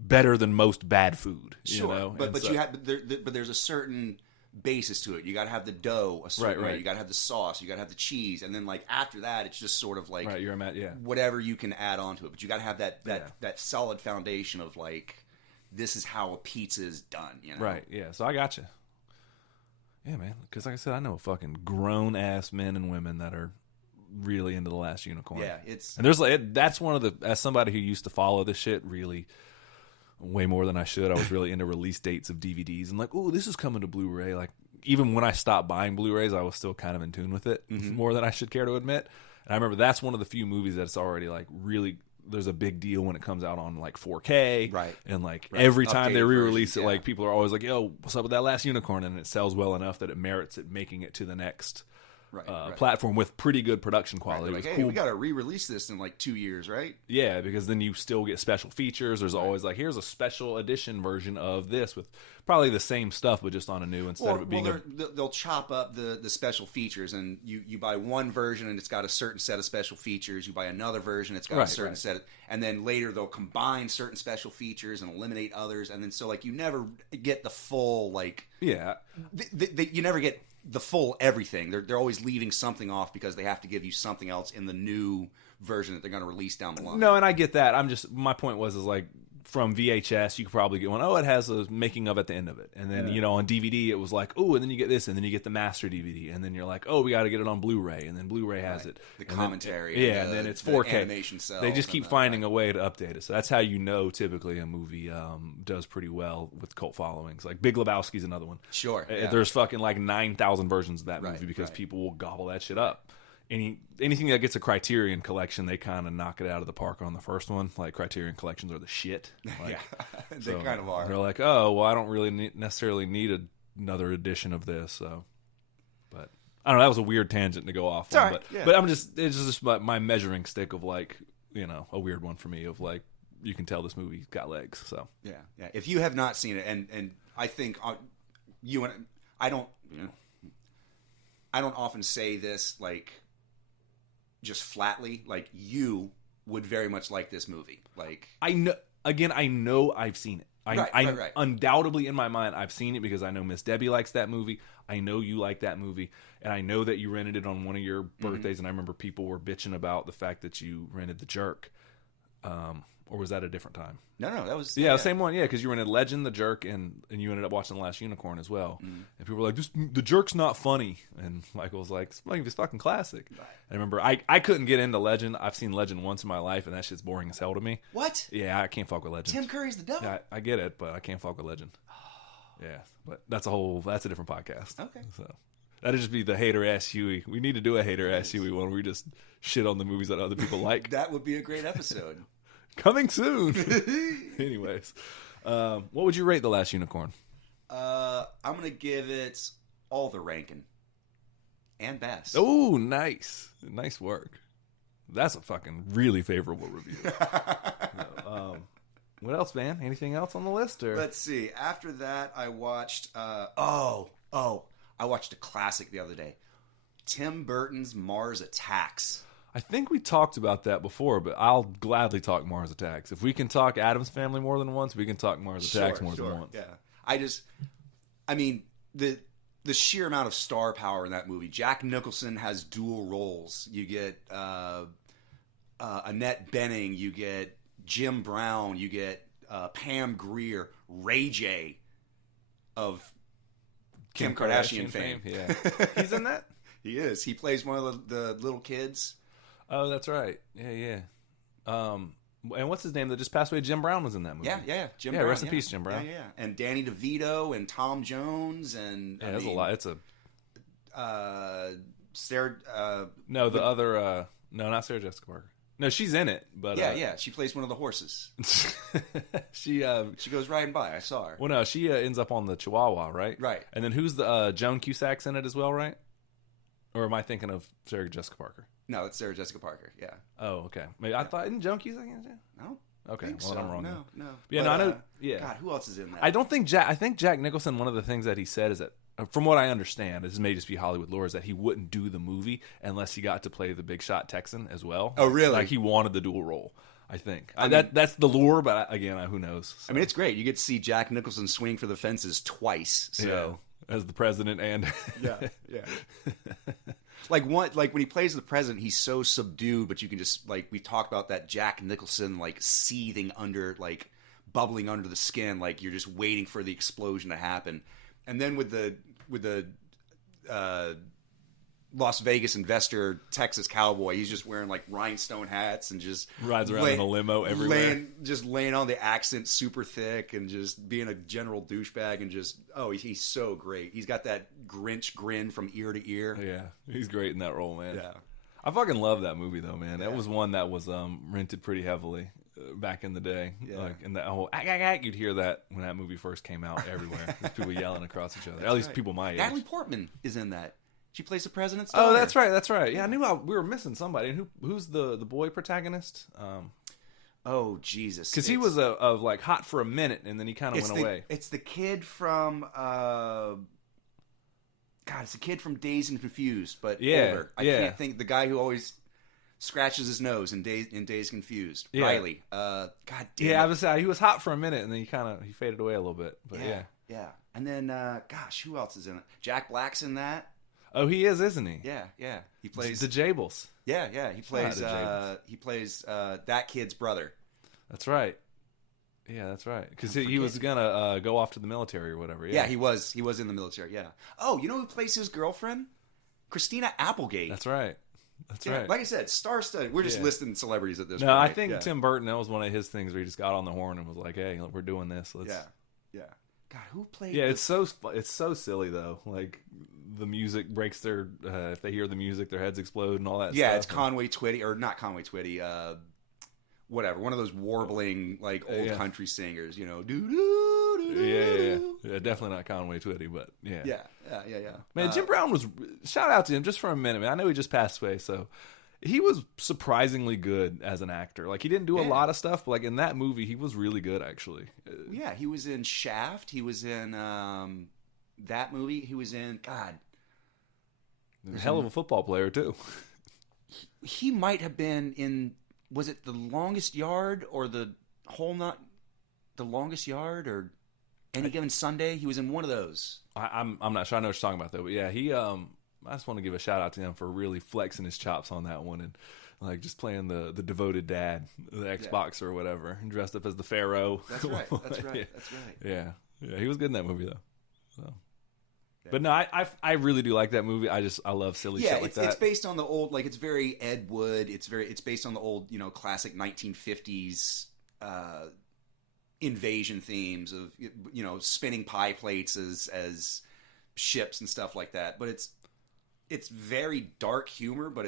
better than most bad food. Sure, you know? but there's a certain basis to it. You got to have the dough a certain way. You got to have the sauce. You got to have the cheese, and then like after that, it's just sort of like whatever you can add on to it. But you got to have that solid foundation of like, this is how a pizza is done. You know? Right? Yeah. So I got you. Yeah, man. Because like I said, I know fucking grown ass men and women that are really into The Last Unicorn. Yeah, and there's like that's one of the, as somebody who used to follow this shit really way more than I should, I was really into release dates of DVDs and like, oh, this is coming to Blu-ray. Like, even when I stopped buying Blu-rays, I was still kind of in tune with it more than I should care to admit. And I remember that's one of the few movies that's already like really, there's a big deal when it comes out on like 4K. Right. And like every time they re-release it, like people are always like, yo, what's up with that Last Unicorn? And it sells well enough that it merits it making it to the next platform with pretty good production quality. Like, hey, cool. We got to re-release this in like 2 years, right? Yeah, because then you still get special features. There's always like, here's a special edition version of this with probably the same stuff, but just on a new instead of it being. They'll chop up the special features, and you buy one version and it's got a certain set of special features. You buy another version, it's got a certain set, and then later they'll combine certain special features and eliminate others, and then so like you never get the full like you never get the full everything. They're always leaving something off because they have to give you something else in the new version that they're going to release down the line. No, and I get that. My point was like, from VHS, you could probably get one, it has a making of at the end of it. And then, you know, on DVD, it was like, oh, and then you get this, and then you get the master DVD. And then you're like, oh, we got to get it on Blu-ray. And then Blu-ray has it. The commentary. And then it's 4K. Animation cells. They just keep finding a way to update it. So that's how you know typically a movie does pretty well with cult followings. Like Big Lebowski's another one. Sure. There's fucking like 9,000 versions of that movie because people will gobble that shit up. Anything that gets a Criterion collection, they kind of knock it out of the park on the first one. Like, Criterion collections are the shit. Like, they kind of are. They're like, oh, well, I don't really necessarily need another edition of this. So, but I don't know. That was a weird tangent to go off on. But it's just my measuring stick of like, you know, a weird one for me of like, you can tell this movie's got legs. So yeah. If you have not seen it, and I think you and I don't often say this like, just flatly, like, you would very much like this movie. Like, I know again, I know I've seen it. Right. Undoubtedly in my mind, I've seen it because I know Miss Debbie likes that movie. I know you like that movie. And I know that you rented it on one of your birthdays. And I remember people were bitching about the fact that you rented The Jerk. Or was that a different time? No, that was... Yeah, same one, because you rented Legend, The Jerk, and you ended up watching The Last Unicorn as well. And people were like, The Jerk's not funny. And Michael was like, it's fucking classic. Right. And I remember, I couldn't get into Legend. I've seen Legend once in my life, and that shit's boring as hell to me. What? Yeah, I can't fuck with Legend. Tim Curry's the devil? Yeah, I get it, but I can't fuck with Legend. Yeah, but that's a different podcast. Okay. So that'd just be the Hater Ass Huey. We need to do a Hater Ass Huey one where we just shit on the movies that other people like. That would be a great episode. Coming soon. Anyways, what would you rate The Last Unicorn? I'm going to give it all the ranking. And best. Oh, nice. Nice work. That's a fucking really favorable review. What else, man? Anything else on the list? Or? Let's see. After that, I watched... I watched a classic the other day. Tim Burton's Mars Attacks. I think we talked about that before, but I'll gladly talk Mars Attacks. If we can talk Addams Family more than once, we can talk Mars Attacks more than once. Yeah. I mean, the sheer amount of star power in that movie. Jack Nicholson has dual roles. You get Annette Bening. You get Jim Brown. You get Pam Grier. Ray J of Kim Kardashian fame. Yeah. He's in that? He is. He plays one of the little kids. Oh, that's right. Yeah. And what's his name that just passed away? Jim Brown was in that movie. Yeah. Jim Brown. Rest in peace, Jim Brown. Yeah. And Danny DeVito and Tom Jones and there's a lot. It's a Sarah. No, not Sarah Jessica Parker. No, she's in it, but yeah, she plays one of the horses. She goes riding by. I saw her. Well, no, she ends up on the Chihuahua, right? Right. And then who's the Joan Cusack's in it as well, right? Or am I thinking of Sarah Jessica Parker? No, it's Sarah Jessica Parker. Yeah. Oh, okay. Maybe I thought isn't Joan Cusack in it? No. Okay. Well, I'm wrong. No. Yeah, but, I know. Yeah. God, who else is in that? I think Jack Nicholson. One of the things that he said is that, from what I understand, this may just be Hollywood lore, is that he wouldn't do the movie unless he got to play the big shot Texan as well. Oh, really? Like he wanted the dual role. I think that's the lure, but again, who knows? So. I mean, it's great. You get to see Jack Nicholson swing for the fences twice. So. Yeah, as the president and yeah. Like when he plays the president, he's so subdued, but you can just we talked about that Jack Nicholson seething under, bubbling under the skin, you're just waiting for the explosion to happen. And then with the Las Vegas investor Texas cowboy, he's just wearing rhinestone hats and just rides around in a limo everywhere, laying on the accent super thick and just being a general douchebag and just he's so great. He's got that Grinch grin from ear to ear. Yeah, he's great in that role, man. Yeah, I fucking love that movie though, man. That was one that was rented pretty heavily back in the day. Yeah. And that whole you'd hear that when that movie first came out everywhere. There's people yelling across each other. At least people my age. Natalie Portman is in that. She plays the president's daughter. Oh, that's right. Yeah, I knew we were missing somebody. And who's the boy protagonist? Oh, Jesus. Because he was hot for a minute, and then he kind of went away. It's the kid from... it's the kid from Dazed and Confused, but older. I can't think... The guy who always scratches his nose in Dazed and Confused. Yeah. Riley. God damn it. Yeah, I was he was hot for a minute, and then he faded away a little bit. But yeah. And then, who else is in it? Jack Black's in that. Oh, he is, isn't he? Yeah. He plays the Jables. Yeah. He plays that kid's brother. That's right. Yeah, that's right. Because he was gonna go off to the military or whatever. Yeah, he was. He was in the military. Yeah. Oh, you know who plays his girlfriend? Christina Applegate. That's right. Right. Like I said, star-studded. We're just listing celebrities at this point. No, I think Tim Burton, that was one of his things where he just got on the horn and was like, "Hey, we're doing this." Let's... Yeah. God, who played? Yeah, it's so silly though. The music breaks their if they hear the music, their heads explode and all that. Yeah, stuff. it's Conway Twitty, or not Conway Twitty. Whatever, one of those warbling old country singers. You know, Yeah, definitely not Conway Twitty, but yeah. Man, Jim Brown was shout out to him just for a minute, man. I know he just passed away, so he was surprisingly good as an actor. He didn't do a lot of stuff, but in that movie, he was really good actually. Yeah, he was in Shaft. He was in that movie. He was in a hell of a football player too. He might have been in. Was it The Longest Yard or The Whole Nut? The Longest Yard or Any Given Sunday. He was in one of those. I'm not sure. I know what you're talking about though, but yeah, he I just want to give a shout out to him for really flexing his chops on that one and like just playing the devoted dad, the Xbox or whatever, and dressed up as the Pharaoh. That's right. That's right. Yeah. That's right. Yeah, he was good in that movie though. So. Yeah. But no, I really do like that movie. I love silly shit like that. It's based on the old, like it's very Ed Wood. It's based on the old, classic 1950s invasion themes of spinning pie plates as ships and stuff like that. But it's very dark humor, but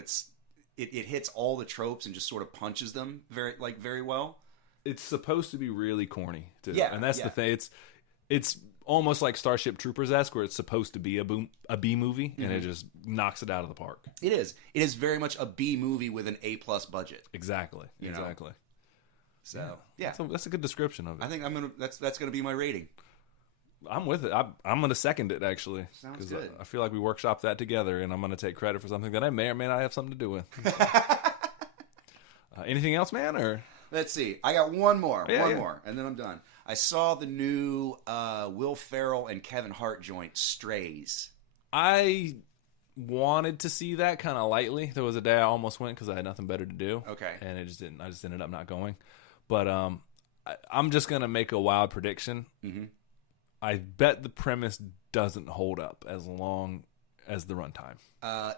it hits all the tropes and just sort of punches them very well. It's supposed to be really corny too. Yeah, and that's the thing. It's almost like Starship Troopers-esque, where it's supposed to be a B movie, and it just knocks it out of the park. It is. It is very much a B movie with an A+ budget. Exactly. So yeah, that's a good description of it. I think that's gonna be my rating. I'm with it. I'm gonna second it actually. Sounds good. I feel like we workshopped that together, and I'm gonna take credit for something that I may or may not have something to do with. Anything else, man? Or let's see. I got one more, more, and then I'm done. I saw the new Will Ferrell and Kevin Hart joint, Strays. I wanted to see that kind of lightly. There was a day I almost went because I had nothing better to do. Okay. And it just didn't. I just ended up not going. But I'm just going to make a wild prediction. Mm-hmm. I bet the premise doesn't hold up as long as the runtime.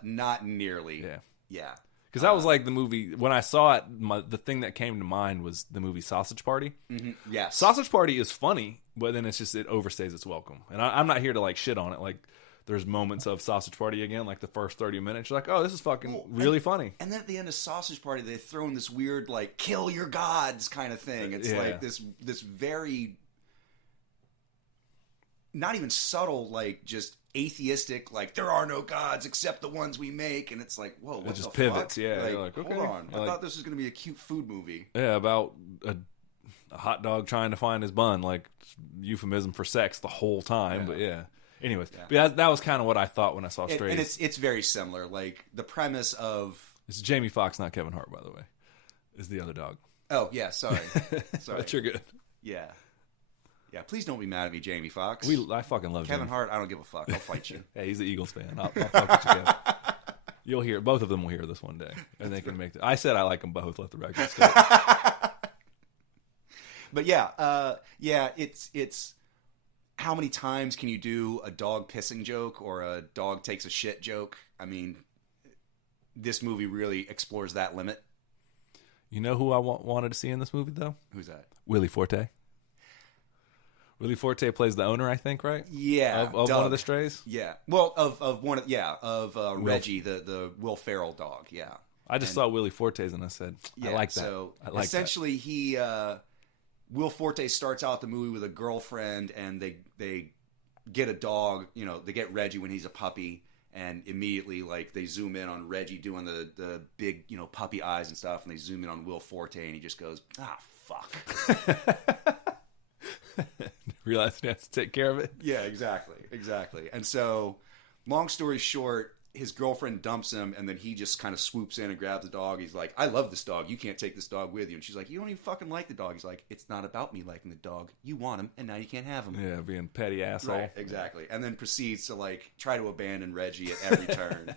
Not nearly. Yeah. Yeah. Because that was like the movie, when I saw it, the thing that came to mind was the movie Sausage Party. Mm-hmm. Yes. Sausage Party is funny, but then it's just, it overstays its welcome. And I'm not here to like shit on it. Like, there's moments of Sausage Party again, like the first 30 minutes. You're like, oh, this is fucking really funny. And then at the end of Sausage Party, they throw in this weird, like, kill your gods kind of thing. It's like this very, not even subtle, like, just atheistic, like, there are no gods except the ones we make. And it's like, whoa, what it just the pivots, fuck? yeah. Like, You're like, okay. Hold on. I thought this was going to be a cute food movie. Yeah, about a hot dog trying to find his bun, like, euphemism for sex the whole time. But yeah. Anyways, but that was kind of what I thought when I saw Strays. And it's very similar. Like, the premise of... It's Jamie Foxx, not Kevin Hart, by the way, is the other dog. Oh, yeah, sorry. But you're good. Yeah. Yeah, please don't be mad at me, Jamie Foxx. I fucking love Kevin Hart, I don't give a fuck. I'll fight you. Hey, he's an Eagles fan. I'll fuck with you, Kevin. You'll hear, both of them will hear this one day. And they can make it. I said I like them both, let the record stay. But it's how many times can you do a dog pissing joke or a dog takes a shit joke? I mean, this movie really explores that limit. You know who I wanted to see in this movie, though? Who's that? Willie Forte. Willie Forte plays the owner, I think, right? Yeah. Of one of the strays? Yeah. Well, of one of Reggie, the Will Ferrell dog, yeah. I just saw Willie Forte's and I said, I like that. So I like essentially Will Forte starts out the movie with a girlfriend, and they get a dog. You know, they get Reggie when he's a puppy, and immediately like they zoom in on Reggie doing the big puppy eyes and stuff, and they zoom in on Will Forte, and he just goes, fuck. Realize he has to take care of it. Yeah, exactly. And so, long story short, his girlfriend dumps him, and then he just kind of swoops in and grabs the dog. He's like, I love this dog. You can't take this dog with you. And she's like, you don't even fucking like the dog. He's like, it's not about me liking the dog. You want him, and now you can't have him. Yeah, being petty asshole. Right, exactly. And then proceeds to like try to abandon Reggie at every turn.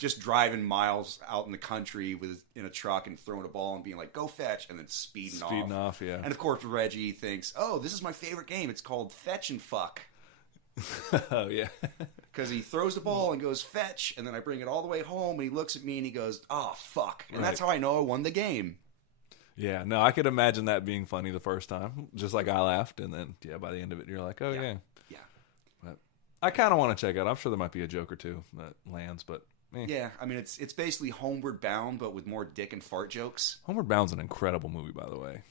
Just driving miles out in the country in a truck and throwing a ball and being like, go fetch, and then speeding off. Yeah. And of course, Reggie thinks, oh, this is my favorite game. It's called Fetch and Fuck. Oh, yeah. Because he throws the ball and goes fetch, and then I bring it all the way home, and he looks at me and he goes, oh, fuck. And that's how I know I won the game. Yeah, no, I could imagine that being funny the first time, just like I laughed, and then, by the end of it, you're like, oh, yeah. Yeah. But I kind of want to check it out. I'm sure there might be a joke or two that lands, but... Yeah, I mean, it's basically Homeward Bound, but with more dick and fart jokes. Homeward Bound's an incredible movie, by the way.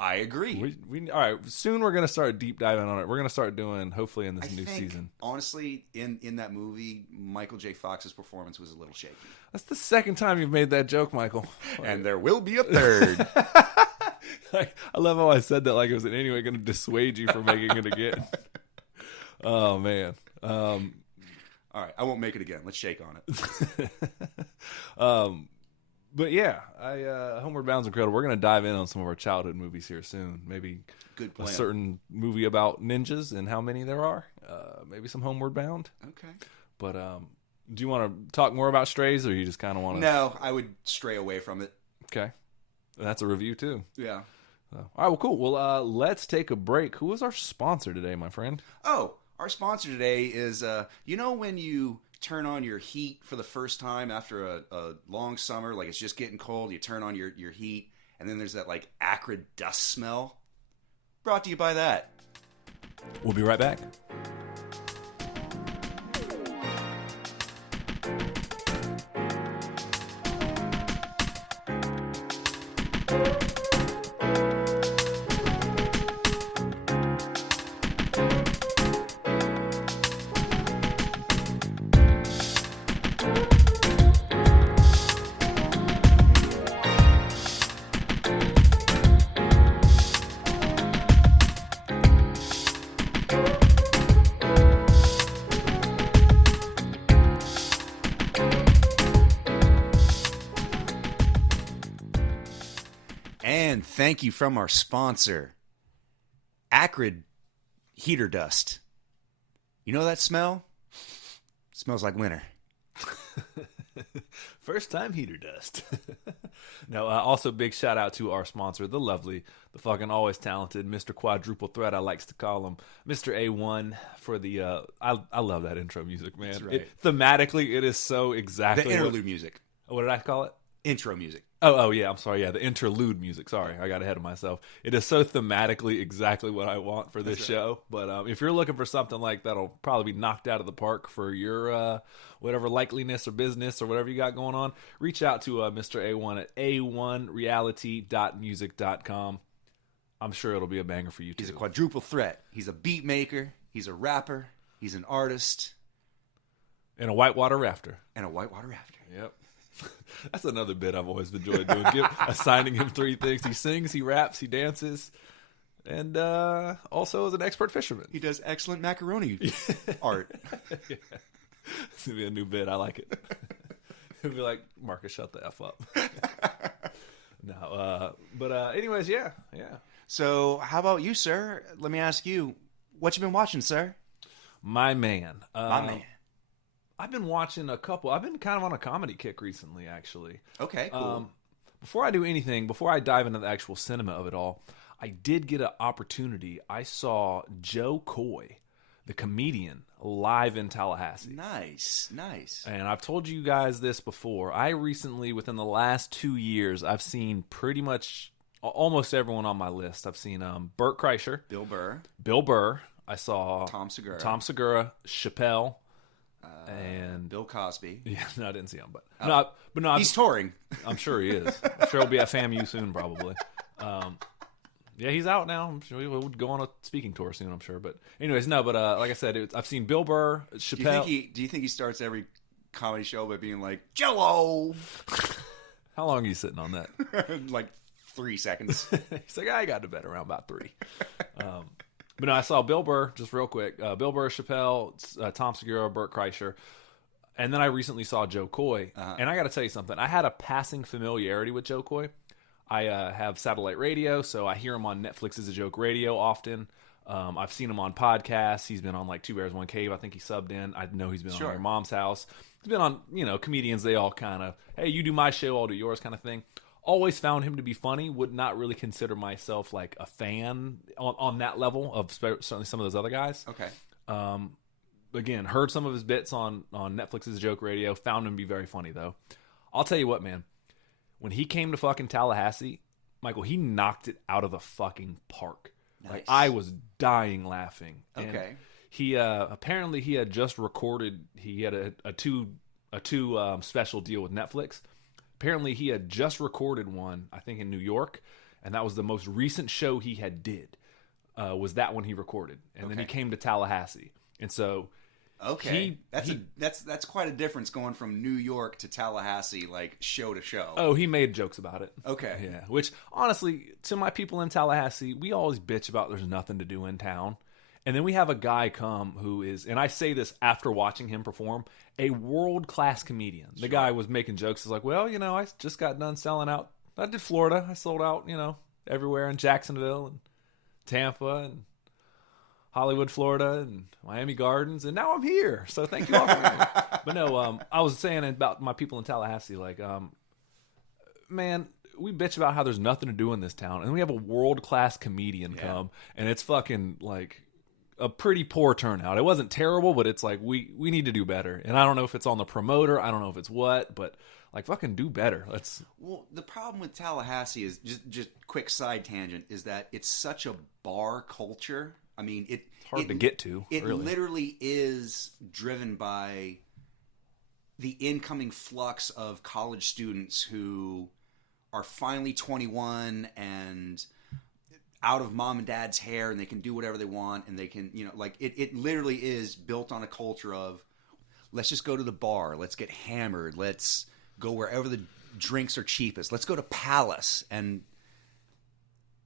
I agree. All right, soon we're going to start deep diving on it. We're going to start doing, hopefully, in this new season. Honestly, in that movie, Michael J. Fox's performance was a little shaky. That's the second time you've made that joke, Michael. And there will be a third. I love how I said that like it was in any way going to dissuade you from making it again. Oh, man. All right, I won't make it again. Let's shake on it. But yeah, Homeward Bound's incredible. We're gonna dive in on some of our childhood movies here soon. Maybe Good plan. a certain movie about ninjas and how many there are. Maybe some Homeward Bound. Okay. But do you want to talk more about Strays, or you just kind of want to? No, I would stray away from it. Okay, that's a review too. Yeah. All right, well, cool. Well, let's take a break. Who is our sponsor today, my friend? Oh, our sponsor today is, when you turn on your heat for the first time after a long summer, like it's just getting cold, you turn on your heat, and then there's that like acrid dust smell? Brought to you by that. We'll be right back. And thank you from our sponsor, Acrid Heater Dust. You know that smell? It smells like winter. First time heater dust. No, also big shout out to our sponsor, the lovely, the fucking always talented Mr. Quadruple Threat, I likes to call him, Mr. A1 for the, I love that intro music, man. That's right. Thematically, it is so exactly The interlude music. What did I call it? Intro music. Oh, yeah, I'm sorry. Yeah, the interlude music. Sorry, I got ahead of myself. It is so thematically exactly what I want for this show. But if you're looking for something like that'll probably be knocked out of the park for your whatever likeliness or business or whatever you got going on, reach out to Mr. A1 at a1reality.music.com. I'm sure it'll be a banger for you, too. He's a quadruple threat. He's a beat maker. He's a rapper. He's an artist. And a whitewater rafter. And a whitewater rafter. Yep. That's another bit I've always enjoyed doing. Assigning him three things. He sings, he raps, he dances, and also is an expert fisherman. He does excellent macaroni art. Yeah. It's going to be a new bit. I like it. He'll be like, Marcus, shut the F up. No, but anyways, yeah. So how about you, sir? Let me ask you, what you been watching, sir? My man. My man. I've been watching a couple. I've been kind of on a comedy kick recently, actually. Okay, cool. Before I do anything, before I dive into the actual cinema of it all, I did get an opportunity. I saw Joe Coy, the comedian, live in Tallahassee. Nice. And I've told you guys this before. I recently, within the last 2 years, I've seen pretty much almost everyone on my list. I've seen Burt Kreischer. Bill Burr. I saw Tom Segura. Chappelle. And Bill Cosby. Yeah, no, I didn't see him, but he's touring. I'm sure he is. I'm sure he'll be at FAMU soon, probably. Yeah, he's out now. I'm sure he'll go on a speaking tour soon. I'm sure, but anyways, no. But like I said, I've seen Bill Burr, Chappelle. Do you think he starts every comedy show by being like Jello? How long are you sitting on that? Like 3 seconds. He's like, I got to bed around about 3. But no, I saw Bill Burr, just real quick. Bill Burr, Chappelle, Tom Segura, Burt Kreischer. And then I recently saw Joe Coy. And I got to tell you something. I had a passing familiarity with Joe Coy. I have satellite radio, so I hear him on Netflix's A Joke Radio often. I've seen him on podcasts. He's been on like Two Bears, One Cave. I think he subbed in. I know he's been on Your Mom's House. He's been on, comedians. They all kind of, hey, you do my show, I'll do yours kind of thing. Always found him to be funny. Would not really consider myself like a fan on that level of certainly some of those other guys. Okay. Again, heard some of his bits on Netflix's Joke Radio. Found him to be very funny though. I'll tell you what, man. When he came to fucking Tallahassee, Michael, he knocked it out of the fucking park. Nice. Like I was dying laughing. Okay. And he apparently he had just recorded. He had a two special deal with Netflix. Apparently, he had just recorded one, I think, in New York, and that was the most recent show he had did. Was that one he recorded, and then he came to Tallahassee, and so that's quite a difference going from New York to Tallahassee, like show to show. Oh, he made jokes about it. Okay, yeah. Which honestly, to my people in Tallahassee, we always bitch about there's nothing to do in town, And then we have a guy come who is, and I say this after watching him perform, a world-class comedian. The guy was making jokes. He's like, well, I just got done selling out. I did Florida. I sold out, everywhere in Jacksonville and Tampa and Hollywood, Florida, and Miami Gardens, and now I'm here. So thank you all for me. But no, I was saying about my people in Tallahassee, like, man, we bitch about how there's nothing to do in this town, and we have a world-class comedian come, and it's fucking, like, a pretty poor turnout. It wasn't terrible, but it's like, we need to do better. And I don't know if it's on the promoter, I don't know if it's what, but, like, fucking do better. Well, the problem with Tallahassee is, just quick side tangent, is that it's such a bar culture. I mean, it's hard to get to. It really. Literally is driven by the incoming flux of college students who are finally 21 and out of mom and dad's hair, and they can do whatever they want, and they can, it literally is built on a culture of, let's just go to the bar, let's get hammered, let's go wherever the drinks are cheapest, let's go to Palace. And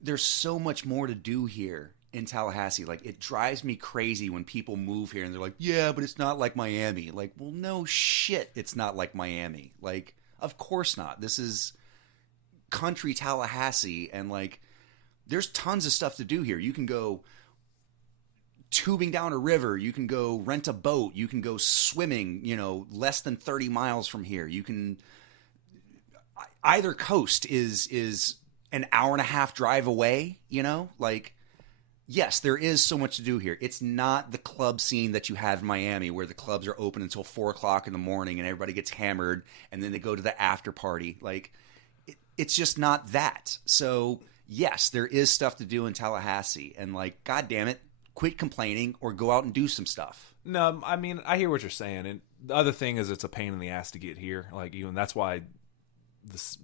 there's so much more to do here in Tallahassee. Like, it drives me crazy when people move here and they're like, yeah, but it's not like Miami. Like, well, no shit, it's not like Miami. Like, of course not. This is country Tallahassee, and like, there's tons of stuff to do here. You can go tubing down a river, you can go rent a boat, you can go swimming, less than 30 miles from here. You can, either coast is an hour and a half drive away, like, yes, there is so much to do here. It's not the club scene that you have in Miami, where the clubs are open until 4 o'clock in the morning and everybody gets hammered and then they go to the after party. Like, it's just not that. So yes, there is stuff to do in Tallahassee, and like, God damn it, quit complaining or go out and do some stuff. No, I mean, I hear what you're saying, and the other thing is, it's a pain in the ass to get here. Like, even that's why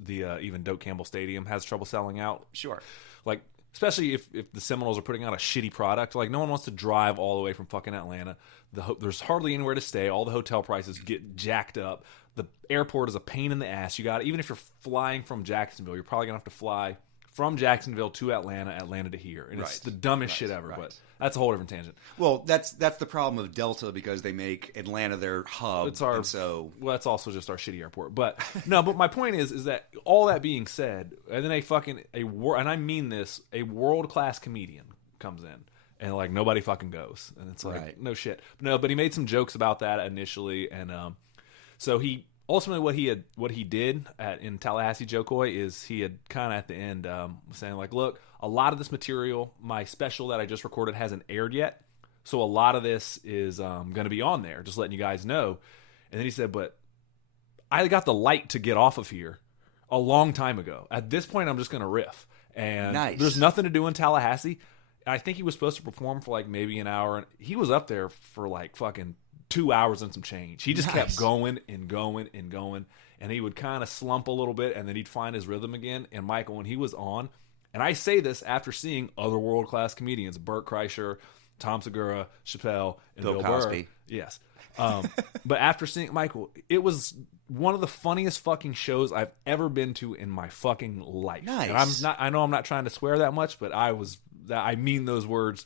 even Doak Campbell Stadium has trouble selling out. Sure, like, especially if the Seminoles are putting out a shitty product. Like, no one wants to drive all the way from fucking Atlanta. There's hardly anywhere to stay. All the hotel prices get jacked up. The airport is a pain in the ass. Even if you're flying from Jacksonville, you're probably gonna have to fly from Jacksonville to Atlanta to here, and it's the dumbest shit ever. Right. But that's a whole different tangent. Well, that's the problem of Delta, because they make Atlanta their hub. Well, that's also just our shitty airport. But no, but my point is that, all that being said, and then and I mean this, a world-class comedian comes in, and like, nobody fucking goes, and it's like, no shit. No, but he made some jokes about that initially, and so he. Ultimately, what he did in Tallahassee, Joe Coy, is he had kind of at the end saying, like, look, a lot of this material, my special that I just recorded, hasn't aired yet, so a lot of this is going to be on there, just letting you guys know. And then he said, but I got the light to get off of here a long time ago. At this point, I'm just going to riff. And there's nothing to do in Tallahassee. I think he was supposed to perform for like maybe an hour, and he was up there for like fucking 2 hours and some change. He just kept going and going and going, and he would kind of slump a little bit, and then he'd find his rhythm again. And Michael, when he was on, and I say this after seeing other world-class comedians, Burt Kreischer, Tom Segura, Chappelle, and Bill Cosby. Burr. Yes. But after seeing Michael, it was one of the funniest fucking shows I've ever been to in my fucking life. Nice. And I know I'm not trying to swear that much, but I mean those words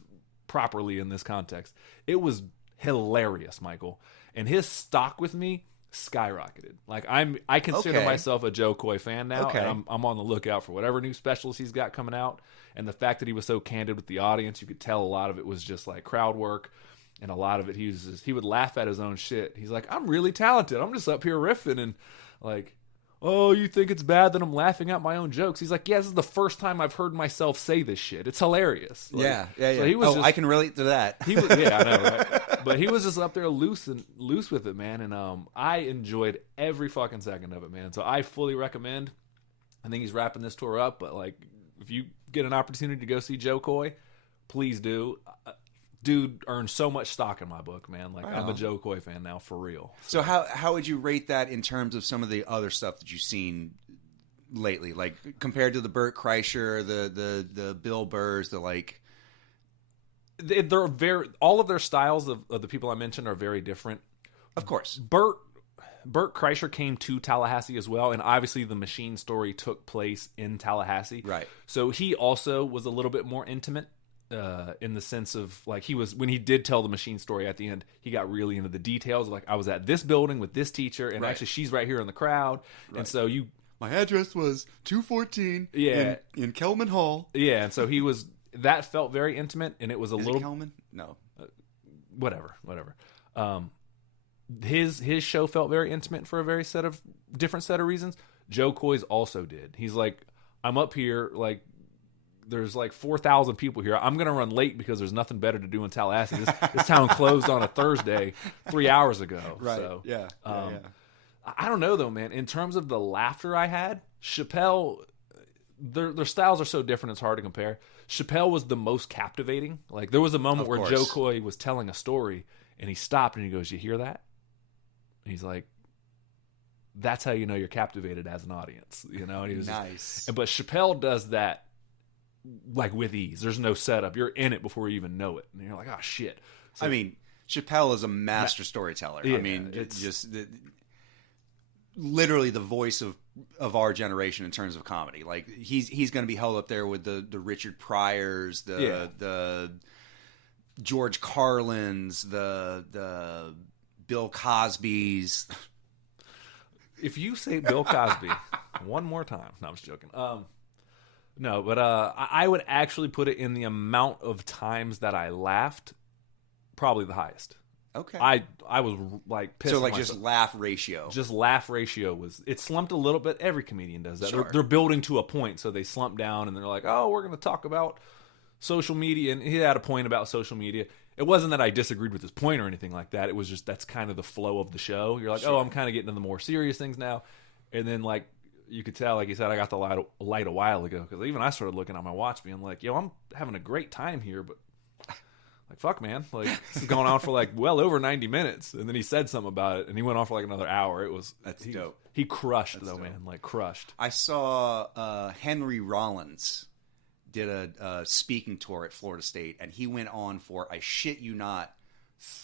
properly in this context. It was hilarious, Michael, and his stock with me skyrocketed. Like, I consider myself a Joe Coy fan now, and I'm on the lookout for whatever new specials he's got coming out. And the fact that he was so candid with the audience, you could tell a lot of it was just like crowd work, and a lot of it he would laugh at his own shit. He's like, I'm really talented. I'm just up here riffing, and like, oh, you think it's bad that I'm laughing at my own jokes? He's like, yeah, this is the first time I've heard myself say this shit. It's hilarious. Like, yeah. So he was I can relate to that. I know, right? But he was just up there loose with it, man. And I enjoyed every fucking second of it, man. So I fully recommend. I think he's wrapping this tour up, but like, if you get an opportunity to go see Joe Coy, please do. Dude earned so much stock in my book, man. Like, I'm a Joe Coy fan now, for real. So how would you rate that in terms of some of the other stuff that you've seen lately, like compared to the Burt Kreischer, the Bill Burrs, the like? They're all of their styles of the people I mentioned are very different. Of course, Burt Kreischer came to Tallahassee as well, and obviously the Machine story took place in Tallahassee. Right. So he also was a little bit more intimate in the sense of like when he did tell the machine story at the end, he got really into the details. Like I was at this building with this teacher, and actually she's right here in the crowd, and so my address was 214 in Kelman Hall. Yeah, and so that felt very intimate, and it was a Is little it Kelman? No, whatever. His show felt very intimate for a very different set of reasons. Joe Coy's also did. He's like, I'm up here like. There's like 4,000 people here. I'm going to run late because there's nothing better to do in Tallahassee. This town closed on a Thursday 3 hours ago. Right. So, yeah. I don't know, though, man. In terms of the laughter I had, Chappelle, their styles are so different, it's hard to compare. Chappelle was the most captivating. Like, there was a moment where Joe Coy was telling a story, and he stopped, and he goes, you hear that? And he's like, that's how you know you're captivated as an audience. You know? And he was nice. But Chappelle does that like with ease. There's no setup. You're in it before you even know it, and you're like, oh shit. So, I mean, Chappelle is a master storyteller. Yeah, I mean, it's just literally the voice of our generation in terms of comedy. Like he's going to be held up there with the Richard Pryors, the George Carlins, the Bill Cosbys. If you say Bill Cosby one more time, no, I'm just joking. No, but I would actually put it in the amount of times that I laughed, probably the highest. Okay. I was like pissed. So like just laugh ratio. Just laugh ratio it slumped a little bit. Every comedian does that. Sure. They're building to a point, so they slump down and they're like, oh, we're going to talk about social media. And he had a point about social media. It wasn't that I disagreed with his point or anything like that. It was just that's kind of the flow of the show. You're like, oh, I'm kind of getting into the more serious things now. And then like, you could tell, like you said, I got the light a while ago because even I started looking at my watch being like, yo, I'm having a great time here, but like, fuck, man. Like, this is going on for like well over 90 minutes. And then he said something about it, and he went on for like another hour. That's dope. He crushed, man. Like, crushed. I saw Henry Rollins did a speaking tour at Florida State, and he went on for, I shit you not,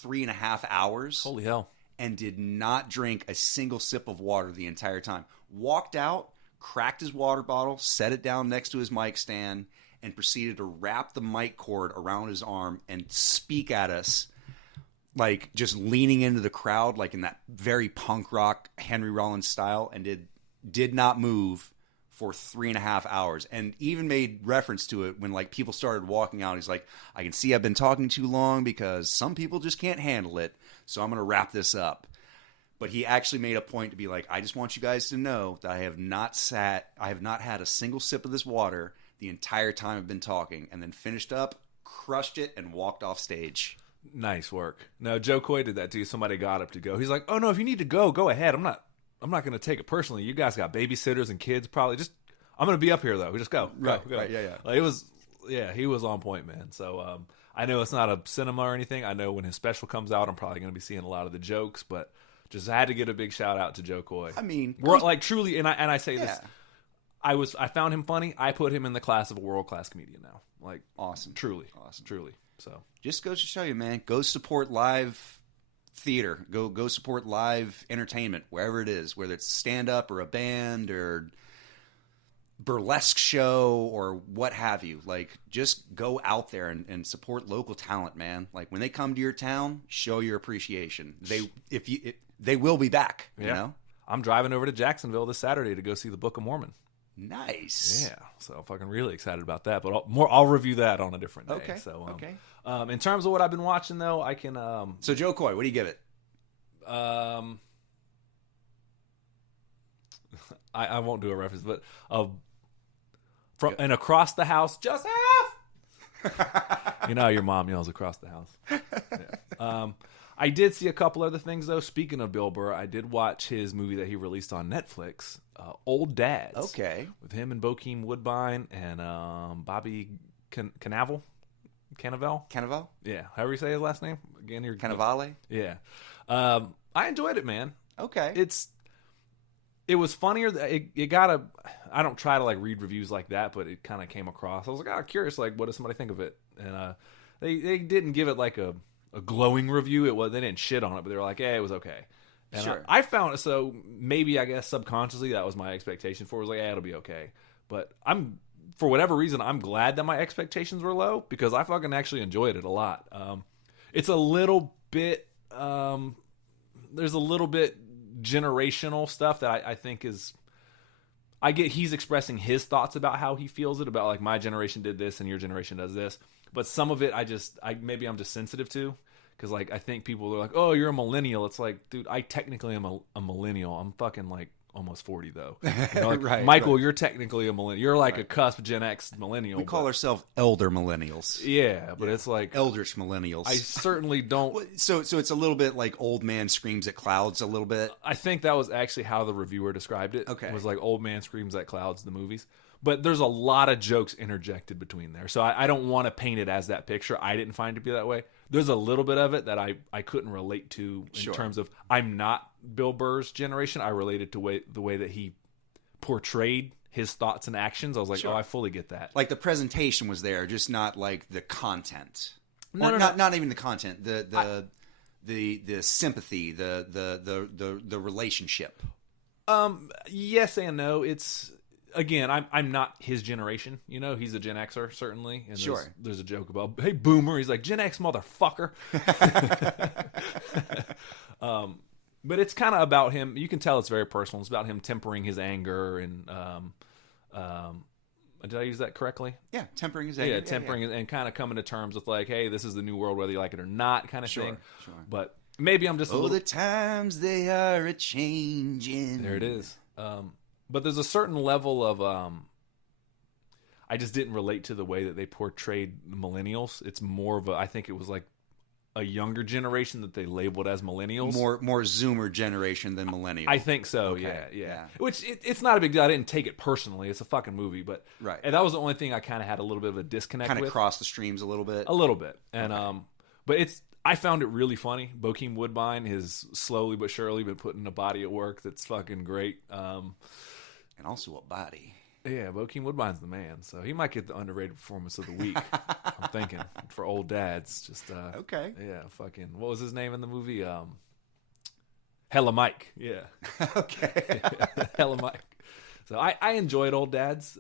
3.5 hours. Holy hell. And did not drink a single sip of water the entire time. Walked out, cracked his water bottle, set it down next to his mic stand, and proceeded to wrap the mic cord around his arm and speak at us, like just leaning into the crowd, like in that very punk rock Henry Rollins style, and did not move for 3.5 hours, and even made reference to it when like people started walking out. He's like, I can see I've been talking too long because some people just can't handle it, so I'm going to wrap this up. But he actually made a point to be like, I just want you guys to know that I have not had a single sip of this water the entire time I've been talking, and then finished up, crushed it, and walked off stage. Nice work. No, Joe Coy did that too. Somebody got up to go. He's like, oh no, if you need to go ahead. I'm not going to take it personally. You guys got babysitters and kids probably. I'm going to be up here though. We just go. Right, go. Right, yeah. Like, he was on point, man. So I know it's not a cinema or anything. I know when his special comes out, I'm probably going to be seeing a lot of the jokes, but just had to get a big shout out to Joe Coy. I mean, we're like truly, and I say this, I found him funny. I put him in the class of a world-class comedian now. Like, awesome. Truly. So just goes to show you, man, go support live theater. Go support live entertainment, wherever it is, whether it's stand-up or a band or burlesque show or what have you. Like, just go out there and support local talent, man. Like, when they come to your town, show your appreciation. They will be back, you know? I'm driving over to Jacksonville this Saturday to go see the Book of Mormon. Nice. Yeah, so I'm fucking really excited about that. But I'll review that on a different day. Okay. So, okay. In terms of what I've been watching, though, I can. So Joe Coy, what do you give it? I won't do a reference, but and across the house, Joseph. You know how your mom yells across the house. Yeah. I did see a couple other things, though. Speaking of Bill Burr, I did watch his movie that he released on Netflix, Old Dads. Okay. With him and Bokeem Woodbine and Bobby Cannavale? Yeah. However you say his last name. Again, you're Cannavale? Yeah. I enjoyed it, man. Okay. It was funnier. It got a... I don't try to like read reviews like that, but it kind of came across. I was like, curious, like, what does somebody think of it? And they didn't give it like a glowing review. They didn't shit on it, but they were like, it was okay. And sure. I found it, so maybe I guess subconsciously that was my expectation for it. Was like, it'll be okay. But I'm for whatever reason, I'm glad that my expectations were low because I fucking actually enjoyed it a lot. It's a little bit, there's a little bit generational stuff that I think is, I get he's expressing his thoughts about how he feels it, about like my generation did this and your generation does this. But some of it maybe I'm just sensitive to. Because, like, I think people are like, oh, you're a millennial. It's like, dude, I technically am a millennial. I'm fucking, like, almost 40, though. You know, like, Right, Michael, right. You're technically a millennial. You're, like, a cusp Gen X millennial. We call ourselves elder millennials. Yeah, but it's like... Eldritch millennials. I certainly don't... So it's a little bit like old man screams at clouds a little bit? I think that was actually how the reviewer described it. Okay. It was like old man screams at clouds, the movies. But there's a lot of jokes interjected between there. So I don't want to paint it as that picture. I didn't find it to be that way. There's a little bit of it that I couldn't relate to in terms of I'm not Bill Burr's generation. I related to the way that he portrayed his thoughts and actions. I was like, oh, I fully get that. Like the presentation was there, just not like the content. No. Not even the content. The sympathy, the relationship. Yes and no. It's... Again, I'm not his generation. You know, he's a Gen Xer, certainly. And there's a joke about, hey, boomer. He's like, Gen X, motherfucker. But it's kind of about him. You can tell it's very personal. It's about him tempering his anger. And did I use that correctly? Yeah, tempering his anger. Yeah, tempering and kind of coming to terms with like, hey, this is the new world, whether you like it or not, kind of thing. Sure. But maybe I'm just the times they are a-changing. There it is. But there's a certain level of I just didn't relate to the way that they portrayed the millennials. It's more of I think it was like a younger generation that they labeled as millennials. More Zoomer generation than millennial. I think so, okay. yeah. Which it's not a big deal. I didn't take it personally. It's a fucking movie. But right. And that was the only thing I kind of had a little bit of a disconnect with. Kind of crossed the streams a little bit. A little bit. And but I found it really funny. Bokeem Woodbine has slowly but surely been putting a body at work that's fucking great. And also a body. Yeah, Bokeem Woodbine's the man, so he might get the underrated performance of the week. I'm thinking for old dads, just okay. Yeah, fucking what was his name in the movie? Hella Mike. Yeah. Okay. Hella Mike. So I enjoyed Old Dads.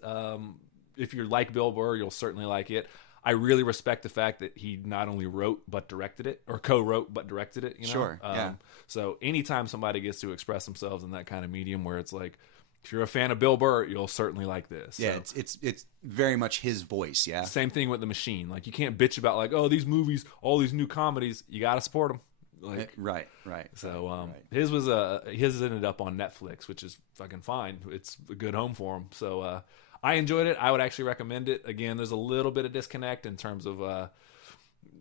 If you like Bill Burr, you'll certainly like it. I really respect the fact that he not only wrote but directed it, or co-wrote but directed it. You know? Sure. Yeah. So anytime somebody gets to express themselves in that kind of medium, where it's like, if you're a fan of Bill Burr, you'll certainly like this. Yeah, so, it's very much his voice. Yeah. Same thing with The Machine. Like you can't bitch about like, oh, these movies, all these new comedies. You got to support them. Like right. So his ended up on Netflix, which is fucking fine. It's a good home for him. So I enjoyed it. I would actually recommend it. Again, there's a little bit of disconnect in terms of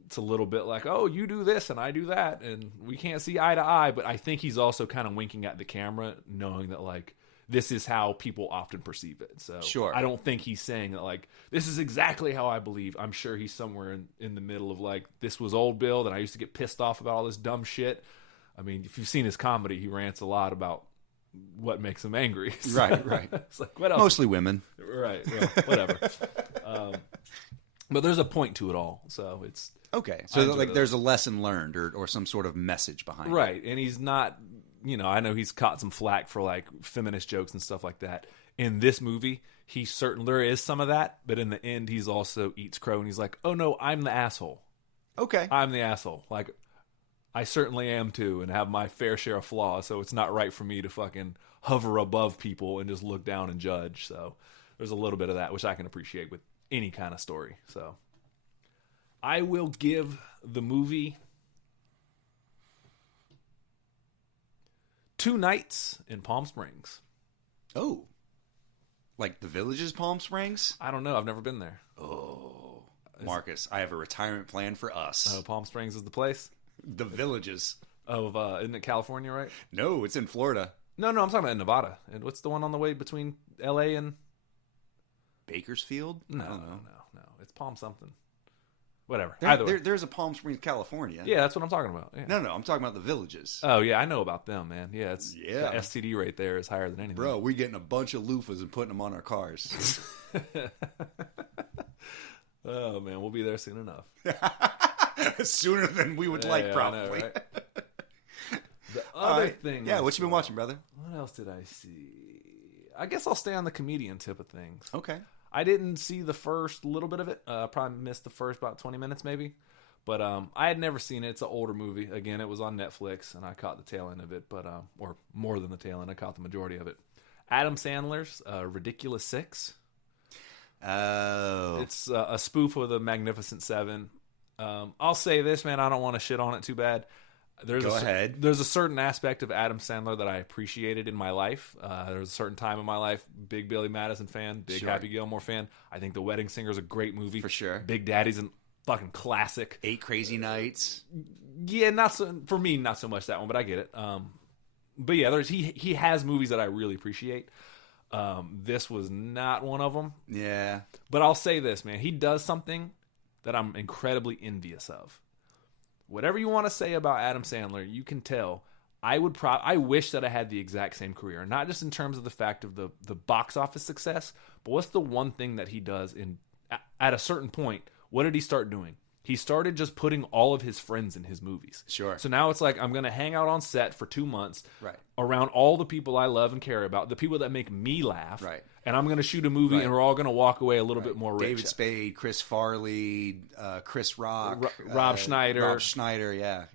it's a little bit like, oh, you do this and I do that, and we can't see eye to eye. But I think he's also kind of winking at the camera, knowing that like, this is how people often perceive it. So sure. I don't think he's saying that like, this is exactly how I believe. I'm sure he's somewhere in the middle of like, this was old Bill, that I used to get pissed off about all this dumb shit. I mean, if you've seen his comedy, he rants a lot about what makes him angry. So, right. It's like, what else? Mostly women. Right. Well, whatever. But there's a point to it all. So it's... Okay. So like there's a lesson learned or some sort of message behind it. Right. And he's not... You know, I know he's caught some flack for like feminist jokes and stuff like that. In this movie, there is some of that, but in the end, he's also eats crow and he's like, "Oh no, I'm the asshole. Okay, I'm the asshole. Like, I certainly am too, and have my fair share of flaws. So it's not right for me to fucking hover above people and just look down and judge." So there's a little bit of that, which I can appreciate with any kind of story. So I will give the movie 2 nights in Palm Springs. Oh. Like the Village's Palm Springs? I don't know. I've never been there. Oh. Marcus, I have a retirement plan for us. Oh, Palm Springs is the place? The Villages. Of, isn't it California, right? No, it's in Florida. No, I'm talking about Nevada. And what's the one on the way between L.A. and... Bakersfield? No. It's Palm something. Whatever. There's a Palm Springs, California. Yeah, that's what I'm talking about. Yeah. No, I'm talking about the Villages. Oh, yeah, I know about them, man. Yeah, the STD rate there is higher than anything. Bro, we're getting a bunch of loofahs and putting them on our cars. Oh, man, we'll be there soon enough. Sooner than we would like, probably. I know, right? The other thing... Yeah, what you been watching, brother? What else did I see? I guess I'll stay on the comedian tip of things. Okay. I didn't see the first little bit of it. Probably missed the first about 20 minutes maybe. But I had never seen it. It's an older movie. Again, it was on Netflix, and I caught the tail end of it, but or more than the tail end. I caught the majority of it. Adam Sandler's Ridiculous Six. Oh. It's a spoof of the Magnificent Seven. I'll say this, man. I don't want to shit on it too bad. Go ahead. There's a certain aspect of Adam Sandler that I appreciated in my life. There was a certain time in my life, big Billy Madison fan, big Sure. Happy Gilmore fan. I think The Wedding Singer is a great movie. For sure. Big Daddy's a fucking classic. 8 Crazy Nights. Yeah, not so for me, not so much that one, but I get it. But yeah, he has movies that I really appreciate. This was not one of them. Yeah. But I'll say this, man. He does something that I'm incredibly envious of. Whatever you want to say about Adam Sandler, you can tell. I wish that I had the exact same career, not just in terms of the fact of the box office success, but what's the one thing that he does at a certain point? What did he start doing? He started just putting all of his friends in his movies. Sure. So now it's like, I'm going to hang out on set for 2 months Right. around all the people I love and care about, the people that make me laugh. Right. And I'm going to shoot a movie, Right. and we're all going to walk away a little bit more rich. David Spade, Chris Farley, Chris Rock, Rob Schneider. Rob Schneider, yeah.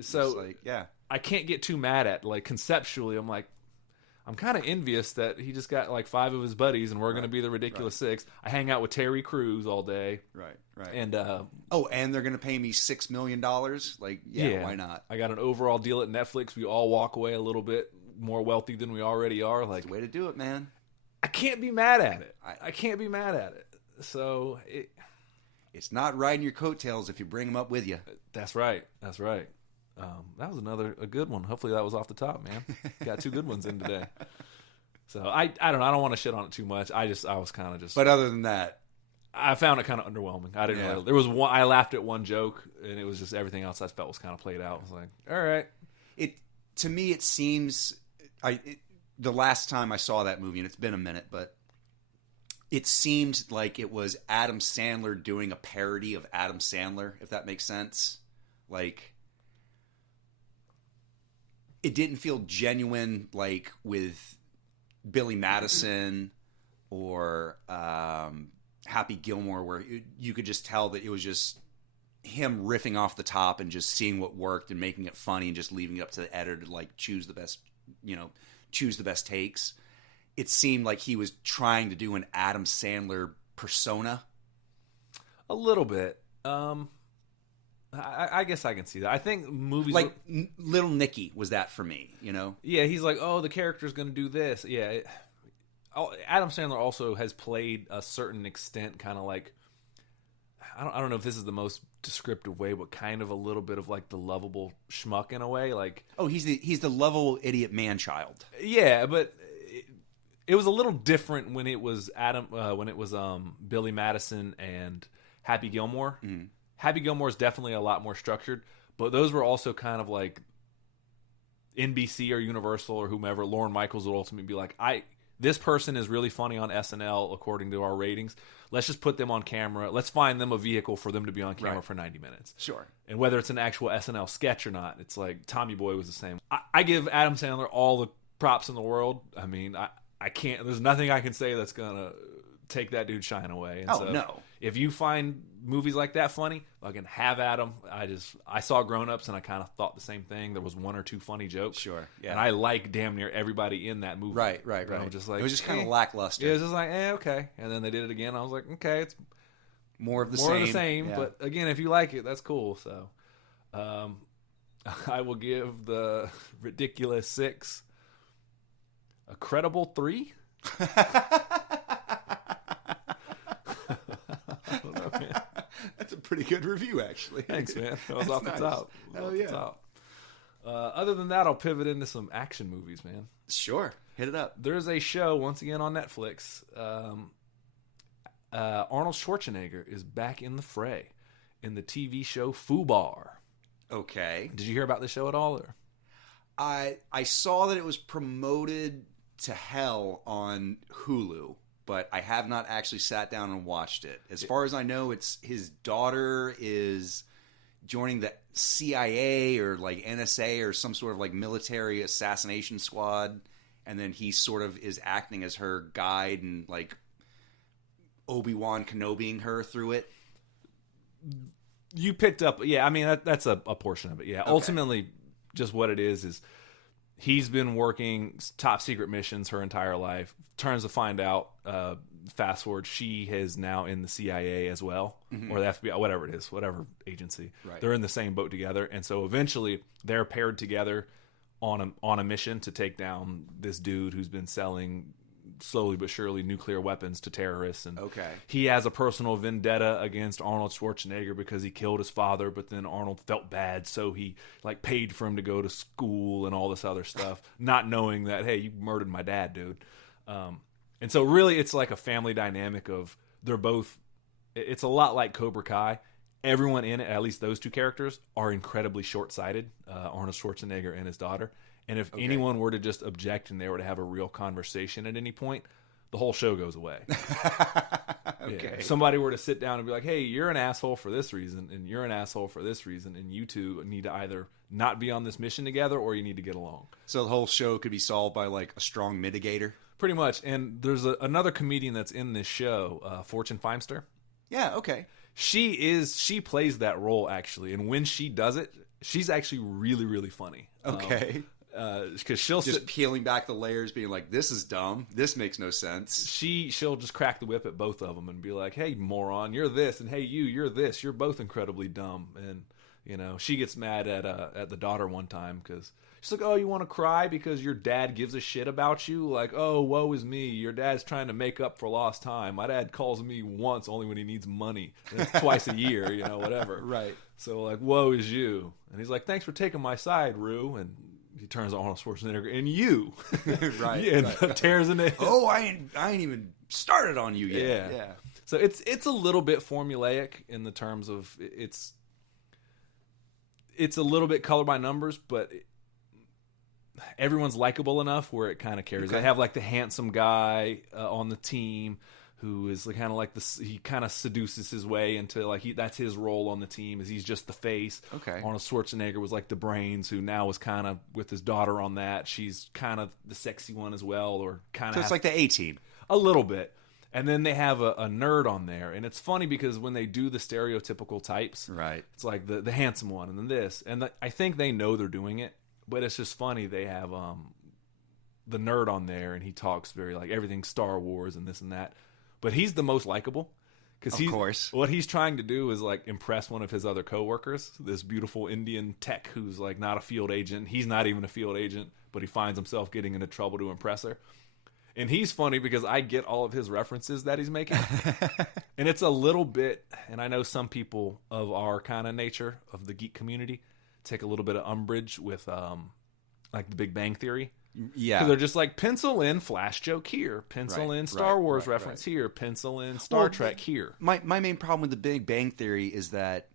So It's like, yeah. I can't get too mad at, like, conceptually, I'm kind of envious that he just got like 5 of his buddies, and we're going to be the Ridiculous Six. I hang out with Terry Crews all day. Right. And and they're going to pay me $6 million? Like, yeah, why not? I got an overall deal at Netflix. We all walk away a little bit more wealthy than we already are. Like, That's the way to do it, man. I can't be mad at it. I can't be mad at it. So it's not riding your coattails if you bring them up with you. That's right. That was a good one. Hopefully that was off the top, man. Got 2 good ones in today. So I don't know. I don't want to shit on it too much. I was kind of just. But other than that, I found it kind of underwhelming. I didn't. Really, there was one. I laughed at one joke, and it was just everything else I felt was kind of played out. I was like, all right. To me, it seems. The last time I saw that movie, and it's been a minute, but it seemed like it was Adam Sandler doing a parody of Adam Sandler, if that makes sense. Like, it didn't feel genuine, like with Billy Madison or Happy Gilmore, where you could just tell that it was just him riffing off the top and just seeing what worked and making it funny and just leaving it up to the editor to like choose the best takes. It seemed like he was trying to do an Adam Sandler persona. A little bit. I guess I can see that. I think movies like Little Nicky was that for me, Yeah, he's like, oh, the character's going to do this. Yeah. Adam Sandler also has played a certain extent, kind of like, I don't know if this is the most descriptive way, but kind of a little bit of like the lovable schmuck in a way. Like, oh, he's the lovable idiot man-child. Yeah, but it was a little different when it was Billy Madison and Happy Gilmore. Mm. Happy Gilmore is definitely a lot more structured, but those were also kind of like NBC or Universal or whomever. Lorne Michaels would ultimately be like, this person is really funny on SNL according to our ratings. Let's just put them on camera. Let's find them a vehicle for them to be on camera for 90 minutes. Sure. And whether it's an actual SNL sketch or not, it's like Tommy Boy was the same. I give Adam Sandler all the props in the world. I mean, I can't. There's nothing I can say that's gonna take that dude's shine away. And no. If you find movies like that funny, fucking have at them. I saw Grown Ups and I kind of thought the same thing. There was 1 or 2 funny jokes. Sure. Yeah. And I like damn near everybody in that movie. Right. I'm just like, it was just kind of lackluster. It was just like, okay. And then they did it again. I was like, okay, it's more of the same. Yeah. But again, if you like it, that's cool. So, I will give the Ridiculous Six a credible 3. That's a pretty good review, actually. Thanks, man. That was off the top. Hell yeah. Other than that, I'll pivot into some action movies, man. Sure. Hit it up. There's a show, once again, on Netflix. Arnold Schwarzenegger is back in the fray in the TV show FUBAR. Okay. Did you hear about this show at all? Or? I saw that it was promoted to hell on Hulu, but I have not actually sat down and watched it. As far as I know, it's his daughter is joining the CIA or like NSA or some sort of like military assassination squad, and then he sort of is acting as her guide and like Obi-Wan Kenobiing her through it. You picked up, I mean, that's a portion of it, yeah. Okay. Ultimately, just what it is he's been working top secret missions her entire life, turns to find out, fast forward, she is now in the CIA as well, or the FBI, whatever it is, whatever agency. Right. They're in the same boat together, and so eventually they're paired together on a mission to take down this dude who's been selling slowly but surely nuclear weapons to terrorists. And he has a personal vendetta against Arnold Schwarzenegger because he killed his father, but then Arnold felt bad, so he like paid for him to go to school and all this other stuff, not knowing that, hey, you murdered my dad, dude. And so really it's like a family dynamic of they're both, it's a lot like Cobra Kai. Everyone in it, at least those two characters, are incredibly short-sighted, Arnold Schwarzenegger and his daughter. And if anyone were to just object and they were to have a real conversation at any point, the whole show goes away. If somebody were to sit down and be like, hey, you're an asshole for this reason, and you're an asshole for this reason, and you two need to either not be on this mission together or you need to get along. So the whole show could be solved by like a strong mitigator? Pretty much. And there's another comedian that's in this show, Fortune Feimster. Yeah, okay. She plays that role, actually. And when she does it, she's actually really, really funny. Okay. Because she'll just peeling back the layers, being like, "This is dumb. This makes no sense." She'll just crack the whip at both of them and be like, "Hey, moron, you're this," and "Hey, you're this. You're both incredibly dumb." And she gets mad at the daughter one time because she's like, "Oh, you want to cry because your dad gives a shit about you? Like, oh, woe is me. Your dad's trying to make up for lost time. My dad calls me once only when he needs money. And it's twice a year, whatever." Right. So like, woe is you. And he's like, "Thanks for taking my side, Rue." And he turns to Arnold Schwarzenegger, and you. Right. And tears in it. Oh, I ain't even started on you yet. Yeah. So it's a little bit formulaic in the terms of it's a little bit color by numbers, but everyone's likable enough where it kind of carries. They have like the handsome guy on the team who is kind of like he kind of seduces his way into like that's his role on the team, is he's just the face. Okay. Arnold Schwarzenegger was like the brains, who now is kind of with his daughter on that. She's kind of the sexy one as well, or kind of. So it's like the A-team. A little bit. And then they have a nerd on there, and it's funny because when they do the stereotypical types, right? It's like the handsome one, and then this, and I think they know they're doing it, but it's just funny. They have the nerd on there, and he talks very like everything Star Wars and this and that. But he's the most likable because what he's trying to do is like impress one of his other coworkers, this beautiful Indian tech who's like not a field agent. He's not even a field agent, but he finds himself getting into trouble to impress her. And he's funny because I get all of his references that he's making. And it's a little bit, and I know some people of our kind of nature of the geek community take a little bit of umbrage with like the Big Bang Theory. Yeah. So they're just like, pencil in Flash joke here, pencil in Star Wars reference here, pencil in Star Trek here. My main problem with the Big Bang Theory is that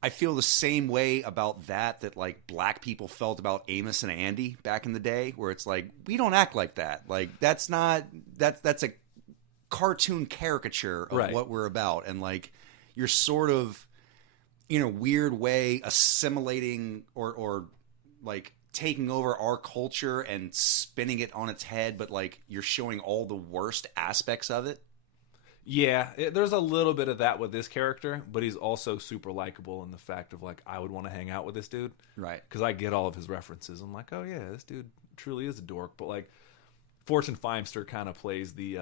I feel the same way about that like black people felt about Amos and Andy back in the day, where it's like, we don't act like that. Like that's a cartoon caricature of what we're about. And like, you're sort of in a weird way assimilating or like taking over our culture and spinning it on its head, but like you're showing all the worst aspects of it. Yeah, there's a little bit of that with this character, but he's also super likable in the fact of like, I would want to hang out with this dude. Right. Because I get all of his references. I'm like, oh yeah, this dude truly is a dork. But like, Fortune Feimster kind of plays the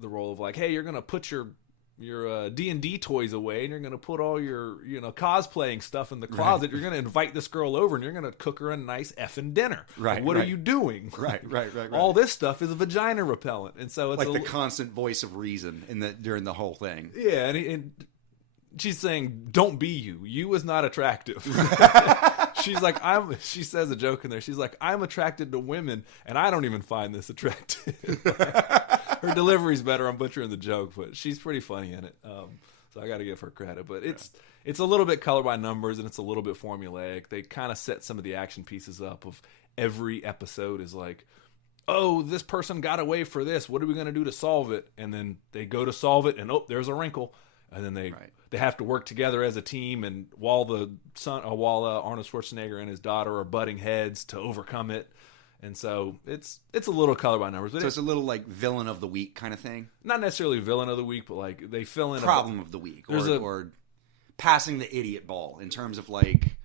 role of like, hey, you're going to put your D&D toys away, and you're going to put all your cosplaying stuff in the closet. Right. You're going to invite this girl over, and you're going to cook her a nice effing dinner. Right. Like, what are you doing? Right. All this stuff is a vagina repellent, and so it's like the constant voice of reason during the whole thing. Yeah, and she's saying, "Don't be you. You is not attractive." She's like, she says a joke in there. She's like, "I'm attracted to women, and I don't even find this attractive." Her delivery's better. I'm butchering the joke, but she's pretty funny in it. So I got to give her credit. But it's a little bit color by numbers, and it's a little bit formulaic. They kind of set some of the action pieces up of every episode is like, oh, this person got away for this. What are we going to do to solve it? And then they go to solve it, and there's a wrinkle. And then they have to work together as a team. And while Arnold Schwarzenegger and his daughter are butting heads to overcome it, And so it's a little color by numbers. But So it's a little like villain of the week kind of thing. not necessarily villain of the week, but like they fill in Problem of the week, There's or passing the idiot ball in terms of like,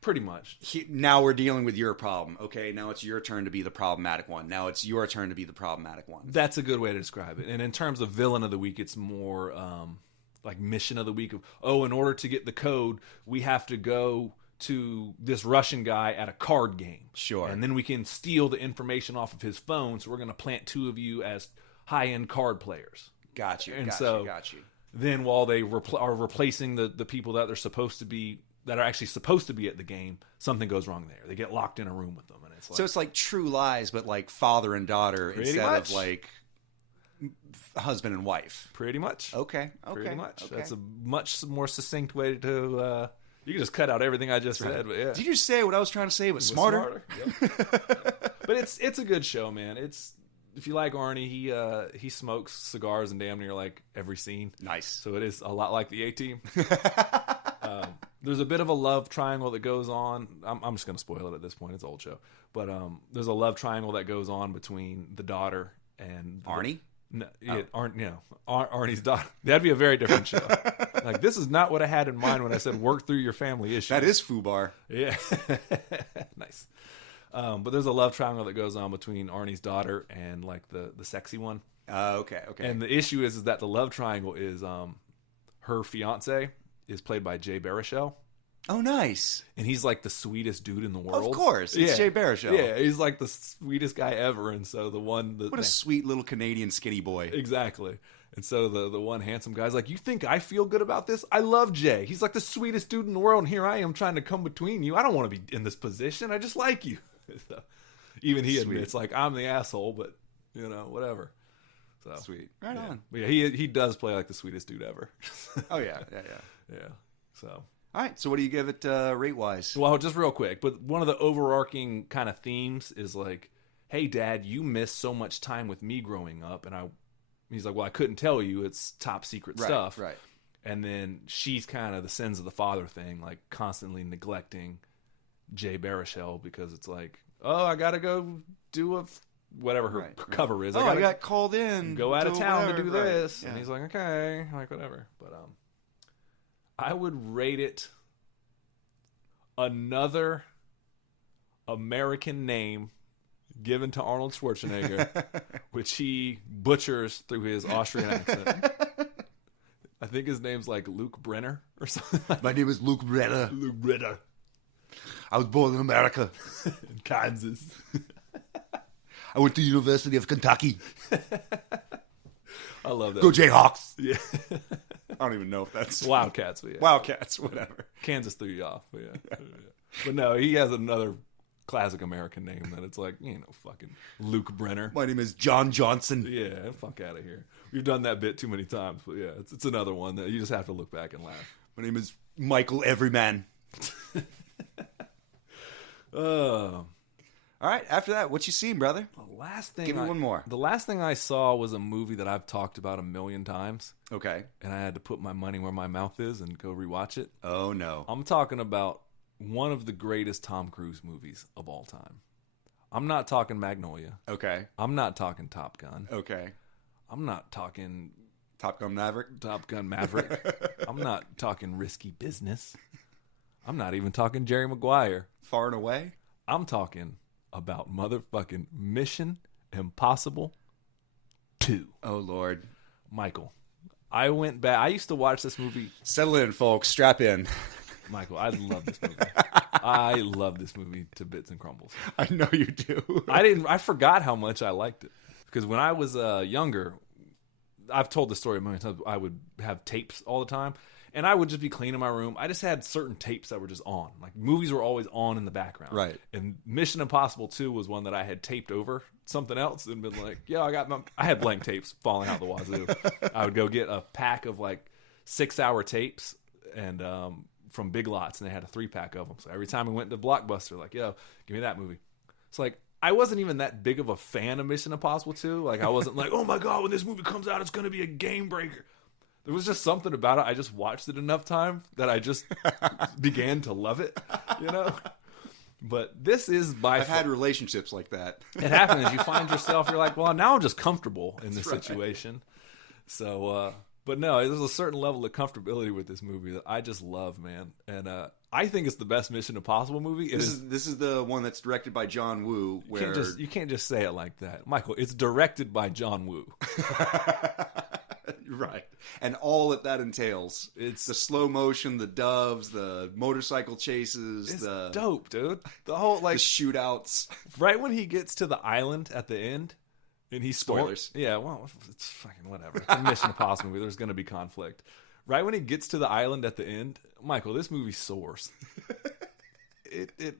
pretty much. now we're dealing with your problem. Okay, now it's your turn to be the problematic one. Now it's your turn to be the problematic one. That's a good way to describe it. And in terms of villain of the week, it's more like mission of the week of, in order to get the code, we have to go to this Russian guy at a card game. Sure. And then we can steal the information off of his phone, so we're going to plant 2 of you as high-end card players. Got you. And got so you. Got you. then while they are replacing the people that they're supposed to be, that are actually supposed to be at the game, something goes wrong there. They get locked in a room with them. And it's like, So it's like True Lies, but like father and daughter Pretty instead much. of like husband and wife. pretty much. Okay. Pretty much. Okay. That's a much more succinct way to... you can just cut out everything I just said. But yeah. Did you say what I was trying to say, but smarter? Yep. But it's a good show, man. It's, if you like Arnie, he smokes cigars in damn near like every scene. Nice. So it is a lot like the A-Team. There's a bit of a love triangle that goes on. I'm just going to spoil it at this point. It's an old show. But there's a love triangle that goes on between the daughter and... Arnie? No, yeah, Arnie's daughter. That'd be a very different show. Like, this is not what I had in mind when I said work through your family issues. That is FUBAR. Yeah. Nice. But there's a love triangle that goes on between Arnie's daughter and like the sexy one. Okay. And the issue is that the love triangle is her fiance is played by Jay Baruchel. Oh, nice. And he's like the sweetest dude in the world. Of course. It's Jay Baruchel. Yeah, he's like the sweetest guy ever. And so the one... What a sweet little Canadian skinny boy. Exactly. And so the one handsome guy's like, you think I feel good about this? I love Jay. He's like the sweetest dude in the world. And here I am trying to come between you. I don't want to be in this position. I just like you. So, even he admits, like, I'm the asshole, but, whatever. So Sweet. Right on. But yeah, he does play like the sweetest dude ever. Oh, yeah. Yeah. So... All right, so what do you give it rate-wise? Well, just real quick, but one of the overarching kind of themes is like, hey, Dad, you missed so much time with me growing up. And he's like, well, I couldn't tell you. It's top secret stuff. Right. And then she's kind of the sins of the father thing, like constantly neglecting Jay Baruchel because it's like, oh, I got to go do whatever her cover is. I got called in. Go out of town to do this. Right. Yeah. And he's like, okay, like whatever. But I would rate it another American name given to Arnold Schwarzenegger, which he butchers through his Austrian accent. I think his name's like Luke Brenner or something. My name is Luke Brenner. Luke Brenner. I was born in America. In Kansas. I went to the University of Kentucky. I love that. Go Jayhawks. Yeah. I don't even know if that's... Wildcats. But yeah. Wildcats, whatever. Kansas threw you off. But yeah. But no, he has another classic American name that it's like, fucking Luke Brenner. My name is John Johnson. Yeah, fuck out of here. We've done that bit too many times. But yeah, it's another one that you just have to look back and laugh. My name is Michael Everyman. All right, after that, what you seen, brother? The last thing Give me one more. The last thing I saw was a movie that I've talked about a million times. Okay. And I had to put my money where my mouth is and go rewatch it. Oh, no. I'm talking about one of the greatest Tom Cruise movies of all time. I'm not talking Magnolia. Okay. I'm not talking Top Gun. Okay. I'm not talking Top Gun Maverick. I'm not talking Risky Business. I'm not even talking Jerry Maguire. Far and Away. I'm talking about motherfucking Mission Impossible 2. Oh, Lord. Michael, I went back. I used to watch this movie. Settle in, folks. Strap in. Michael, I love this movie. I love this movie to bits and crumbles. I know you do. I forgot how much I liked it. Because when I was younger, I've told this story a million times. I would have tapes all the time. And I would just be cleaning my room. I just had certain tapes that were just on. Like, movies were always on in the background. Right. And Mission Impossible 2 was one that I had taped over something else and been like, yeah, I had blank tapes falling out the wazoo. I would go get a pack of, like, 6-hour tapes and from Big Lots, and they had a 3-pack of them. So every time we went to Blockbuster, like, yo, give me that movie. It's like, I wasn't even that big of a fan of Mission Impossible 2. Like, I wasn't like, oh, my God, when this movie comes out, it's going to be a game breaker. There was just something about it. I just watched it enough time that I just began to love it, But this is I've had relationships like that. It happens. You find yourself, you're like, well, now I'm just comfortable in this situation. So, but no, there's a certain level of comfortability with this movie that I just love, man. And I think it's the best Mission Impossible movie. This is the one that's directed by John Woo. Where you can't just say it like that, Michael. It's directed by John Woo. Right. And all that entails. It's the slow motion, the doves, the motorcycle chases. It's dope, dude. The whole, like... the shootouts. Right when he gets to the island at the end, and he... Spoilers. Yeah, well, it's fucking whatever. It's a Mission Impossible movie. There's going to be conflict. Right when he gets to the island at the end, Michael, this movie soars. It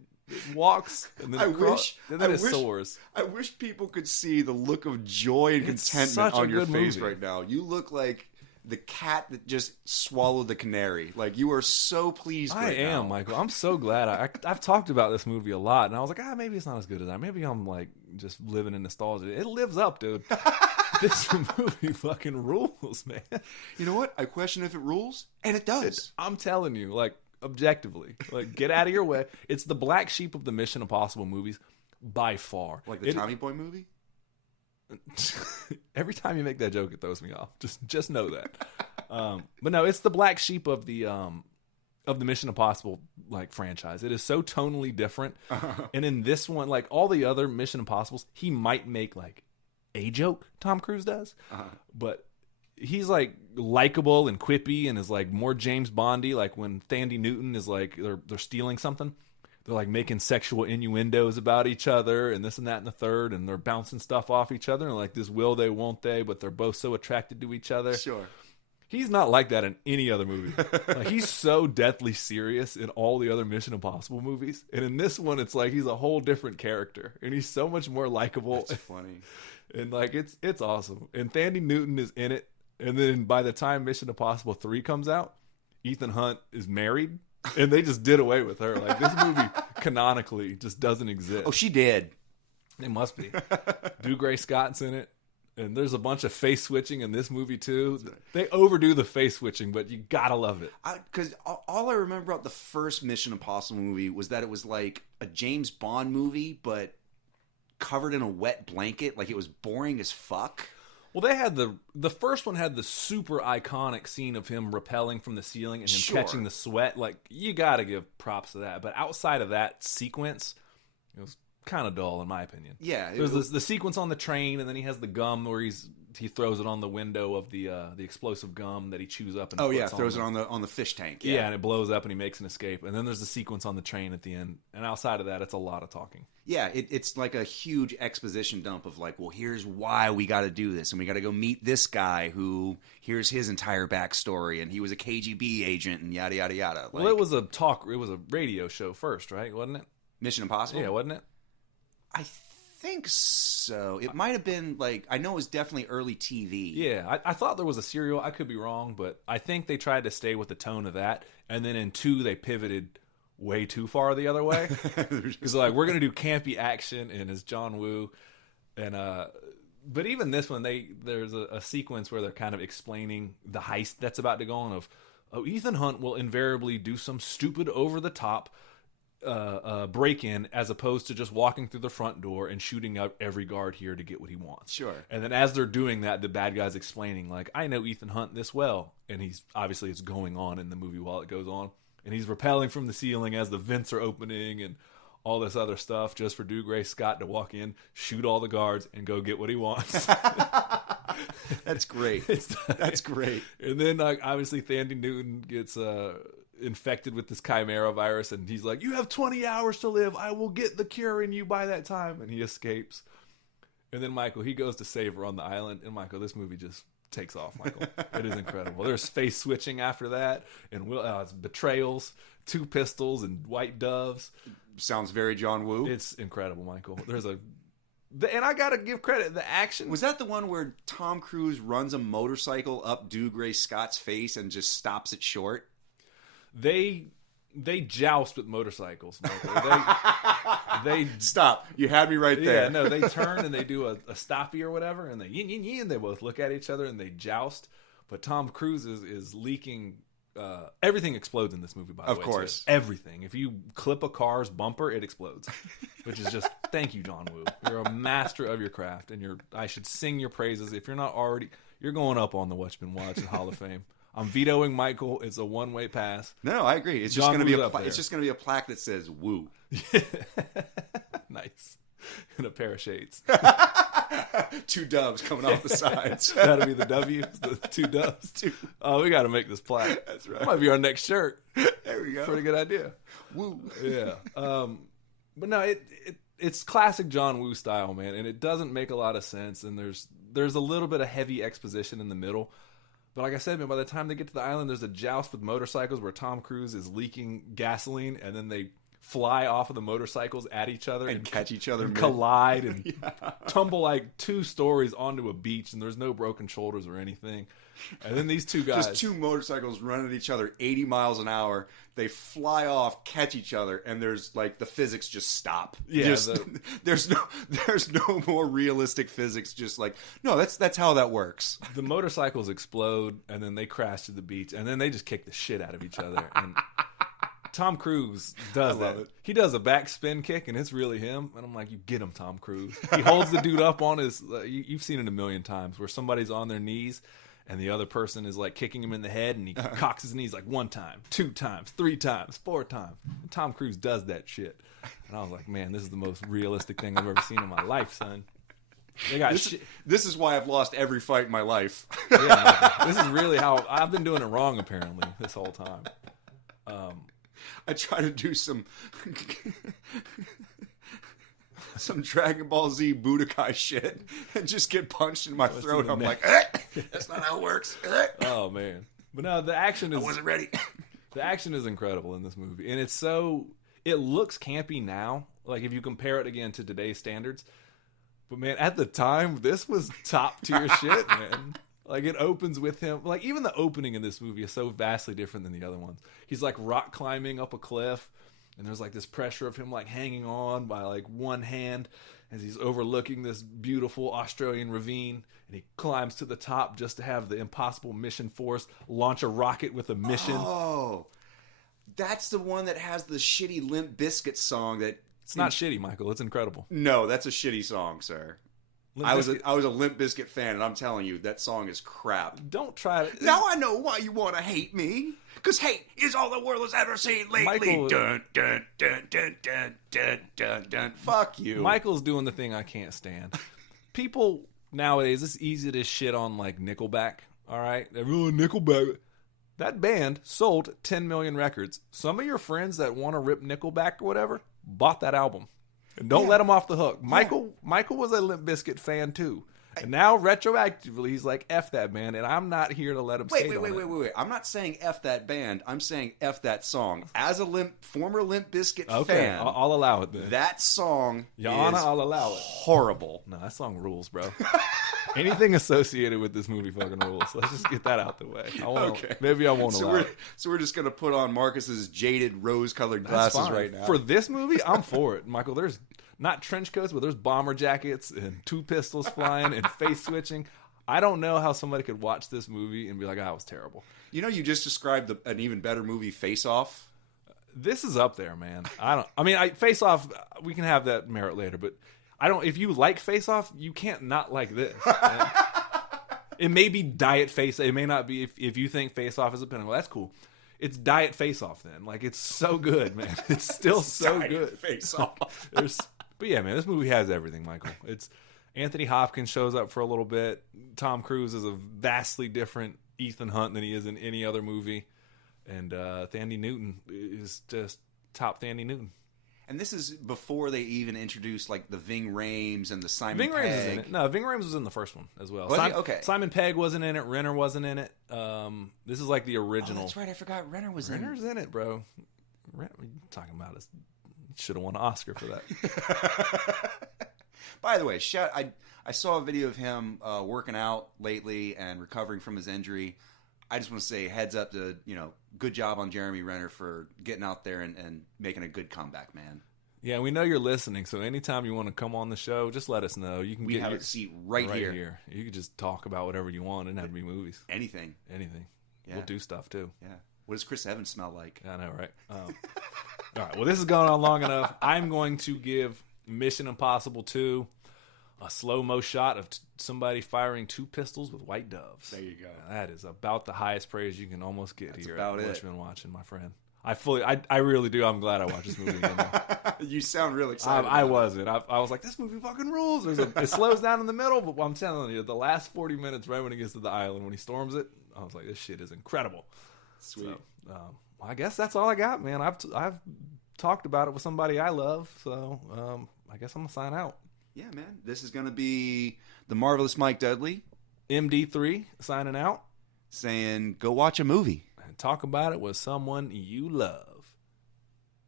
walks, and then it soars. I wish people could see the look of joy and contentment on your face right now. You look like the cat that just swallowed the canary. Like, you are so pleased right now. I am, Michael. I'm so glad. I've talked about this movie a lot, and I was like, maybe it's not as good as that. Maybe I'm, like, just living in nostalgia. It lives up, dude. This movie fucking rules, man. You know what? I question if it rules, and it does. I'm telling you, like, objectively. Like, get out of your way. It's the black sheep of the Mission Impossible movies by far. Like the Tommy Boy movie? Every time you make that joke, it throws me off. Just know that. But no, it's the black sheep of the Mission Impossible like franchise. It is so tonally different. And in this one, like all the other Mission Impossibles, he might make like a joke, Tom Cruise does. But he's like likable and quippy and is like more James Bondy. Like when Thandie Newton is like they're stealing something, they're like making sexual innuendos about each other and this and that and the third, and they're bouncing stuff off each other and like this will they won't they, but they're both so attracted to each other. Sure. He's not like that in any other movie. Like he's so deathly serious in all the other Mission Impossible movies, and in this one it's like he's a whole different character and he's so much more likable. That's funny. And like it's awesome. And Thandie Newton is in it. And then by the time Mission Impossible 3 comes out, Ethan Hunt is married, and they just did away with her. Like this movie canonically just doesn't exist. Oh, she did. It must be. Dougray Scott's in it, and there's a bunch of face switching in this movie too. They overdo the face switching, but you gotta love it. Because all I remember about the first Mission Impossible movie was that it was like a James Bond movie, but covered in a wet blanket. Like it was boring as fuck. Well, they had the first one had the super iconic scene of him rappelling from the ceiling and him catching the sweat. Like, you got to give props to that. But outside of that sequence, it was kind of dull, in my opinion. Yeah. There's the sequence on the train, and then he has the gum where he throws it on the window of the explosive gum that he chews up. And throws it on the fish tank. Yeah, and it blows up, and he makes an escape. And then there's the sequence on the train at the end. And outside of that, it's a lot of talking. Yeah, it's like a huge exposition dump of like, well, here's why we got to do this, and we got to go meet this guy who here's his entire backstory, and he was a KGB agent, and yada yada yada. Like, well, it was a radio show first, right? Wasn't it? Mission Impossible? Yeah, wasn't it? I think so. It might have been like, I know it was definitely early TV. Yeah, I thought there was a serial. I could be wrong, but I think they tried to stay with the tone of that, and then in 2 they pivoted way too far the other way, because like we're gonna do campy action and it's John Woo, and but even this one there's a sequence where they're kind of explaining the heist that's about to go on of Ethan Hunt will invariably do some stupid over the top break-in as opposed to just walking through the front door and shooting out every guard here to get what he wants. Sure. And then as they're doing that, the bad guy's explaining like, I know Ethan Hunt this well, and he's obviously it's going on in the movie while it goes on. And he's rappelling from the ceiling as the vents are opening and all this other stuff just for Dougray Scott to walk in, shoot all the guards, and go get what he wants. That's great. That's great. And then like, obviously Thandie Newton gets infected with this chimera virus, and he's like, you have 20 hours to live. I will get the cure in you by that time. And he escapes. And then Michael, he goes to save her on the island. And Michael, this movie just takes off, Michael. It is incredible. There's face switching after that, and it's betrayals, 2 pistols, and white doves. Sounds very John Woo. It's incredible, Michael. And I gotta give credit. The action was that the one where Tom Cruise runs a motorcycle up Dougray Scott's face and just stops it short. They joust with motorcycles, Michael. They stop. You had me right there. Yeah, no, they turn and they do a stoppie or whatever, and they yin yin yin. They both look at each other and they joust. But Tom Cruise is leaking everything explodes in this movie, by the way. Of course. Too. Everything. If you clip a car's bumper, it explodes. Which is just, thank you, John Woo. You're a master of your craft, and I should sing your praises. If you're not already, you're going up on the Watchmen Watch Hall of Fame. I'm vetoing Michael. It's a one-way pass. No, I agree. It's just going to be it's just going to be a plaque that says "Woo." Nice. And a pair of shades. 2 doves coming off the sides. That'll be the W's, the 2 doves. Oh, we got to make this plaque. That's right. That might be our next shirt. There we go. Pretty good idea. Woo. Yeah. But no, it's classic John Woo style, man, and it doesn't make a lot of sense. And there's a little bit of heavy exposition in the middle. But like I said, man, by the time they get to the island, there's a joust with motorcycles where Tom Cruise is leaking gasoline, and then they fly off of the motorcycles at each other and catch each other, and collide and tumble like 2 stories onto a beach, and there's no broken shoulders or anything. And then these 2 guys, just 2 motorcycles running at each other 80 miles an hour. They fly off, catch each other, and there's like the physics just stop. Yeah, there's no more realistic physics. Just like, no, that's how that works. The motorcycles explode, and then they crash to the beach, and then they just kick the shit out of each other. And Tom Cruise does that. He does a back spin kick, and it's really him. And I'm like, you get him, Tom Cruise. He holds the dude up on his. You've seen it a million times where somebody's on their knees, and the other person is like kicking him in the head, and he cocks his knees like 1 time, 2 times, 3 times, 4 times. And Tom Cruise does that shit. And I was like, man, this is the most realistic thing I've ever seen in my life, son. They got this is why I've lost every fight in my life. Yeah, this is really how I've been doing it wrong, apparently, this whole time. I try to do some Dragon Ball Z Budokai shit and just get punched in my throat. I'm like, that's not how it works. Oh man, but no, the action is. I wasn't ready. The action is incredible in this movie, and it looks campy now. Like if you compare it again to today's standards, but man, at the time, this was top tier shit, man. Like, it opens with him. Like, even the opening in this movie is so vastly different than the other ones. He's, like, rock climbing up a cliff, and there's, like, this pressure of him, like, hanging on by, like, one hand as he's overlooking this beautiful Australian ravine, and he climbs to the top just to have the impossible mission force launch a rocket with a mission. Oh, that's the one that has the shitty Limp Bizkit song that... It's not shitty, Michael. It's incredible. No, that's a shitty song, sir. I was a Limp Bizkit fan, and I'm telling you, that song is crap. Don't try to... Now I know why you want to hate me. Because hate is all the world has ever seen lately. Michael... Dun, dun, dun, dun, dun, dun, dun, dun. Fuck you. Michael's doing the thing I can't stand. People nowadays, it's easy to shit on, like, Nickelback, all right? Everyone, Nickelback. That band sold 10 million records. Some of your friends that want to rip Nickelback or whatever bought that album. And don't let him off the hook. Michael was a Limp Bizkit fan too. And now retroactively he's like, F that band, and I'm not here to let him skate on it. Wait. I'm not saying F that band. I'm saying F that song. As a former Limp Bizkit fan, I'll allow it then. That song I'll allow it. Horrible. No, that song rules, bro. Anything associated with this movie fucking rules. Let's just get that out the way. Maybe I won't allow it. So we're just going to put on Marcus's jaded rose-colored glasses right now. For this movie, I'm for it. Michael, there's not trench coats, but there's bomber jackets and 2 pistols flying and face switching. I don't know how somebody could watch this movie and be like, it was terrible. You know, you just described an even better movie, Face Off. This is up there, man. Face Off, we can have that merit later, but if you like Face Off, you can't not like this. It may be diet face. It may not be, if you think Face Off is a pinnacle, that's cool. It's diet Face Off then. Like, it's so good, man. It's still so good. Face Off. But yeah, man, this movie has everything, Michael. It's Anthony Hopkins shows up for a little bit. Tom Cruise is a vastly different Ethan Hunt than he is in any other movie. And Thandie Newton is just top Thandie Newton. And this is before they even introduced, like, the Ving Rhames and the Simon Pegg. Ving Rhames is in it. No, Ving Rhames was in the first one as well. Okay. Simon Pegg wasn't in it. Renner wasn't in it. This is like the original. Oh, that's right. I forgot Renner was Renner's in it, bro. What are you talking about? Should have won an Oscar for that. By the way, I saw a video of him working out lately and recovering from his injury. I just want to say heads up to, good job on Jeremy Renner for getting out there and making a good comeback, man. Yeah, we know you're listening, so anytime you want to come on the show, just let us know. You can we have a seat right here. You can just talk about whatever you want. It doesn't have to be movies. Anything. Yeah. We'll do stuff too. Yeah. What does Chris Evans smell like? I know, right? All right. Well, this has gone on long enough. I'm going to give Mission Impossible 2 a slow-mo shot of somebody firing 2 pistols with white doves. There you go. That is about the highest praise you can almost get. That's here about at it. What you've been watching, my friend. I really do. I'm glad I watched this movie again. You sound real excited. I wasn't. I was like, this movie fucking rules. It slows down in the middle, but I'm telling you, the last 40 minutes right when he gets to the island, when he storms it, I was like, this shit is incredible. Sweet. So, I guess that's all I got, man. I've talked about it with somebody I love, so I guess I'm gonna sign out. Yeah, man. This is gonna be the marvelous Mike Dudley, MD3 signing out, saying, "Go watch a movie and talk about it with someone you love."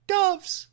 Doves.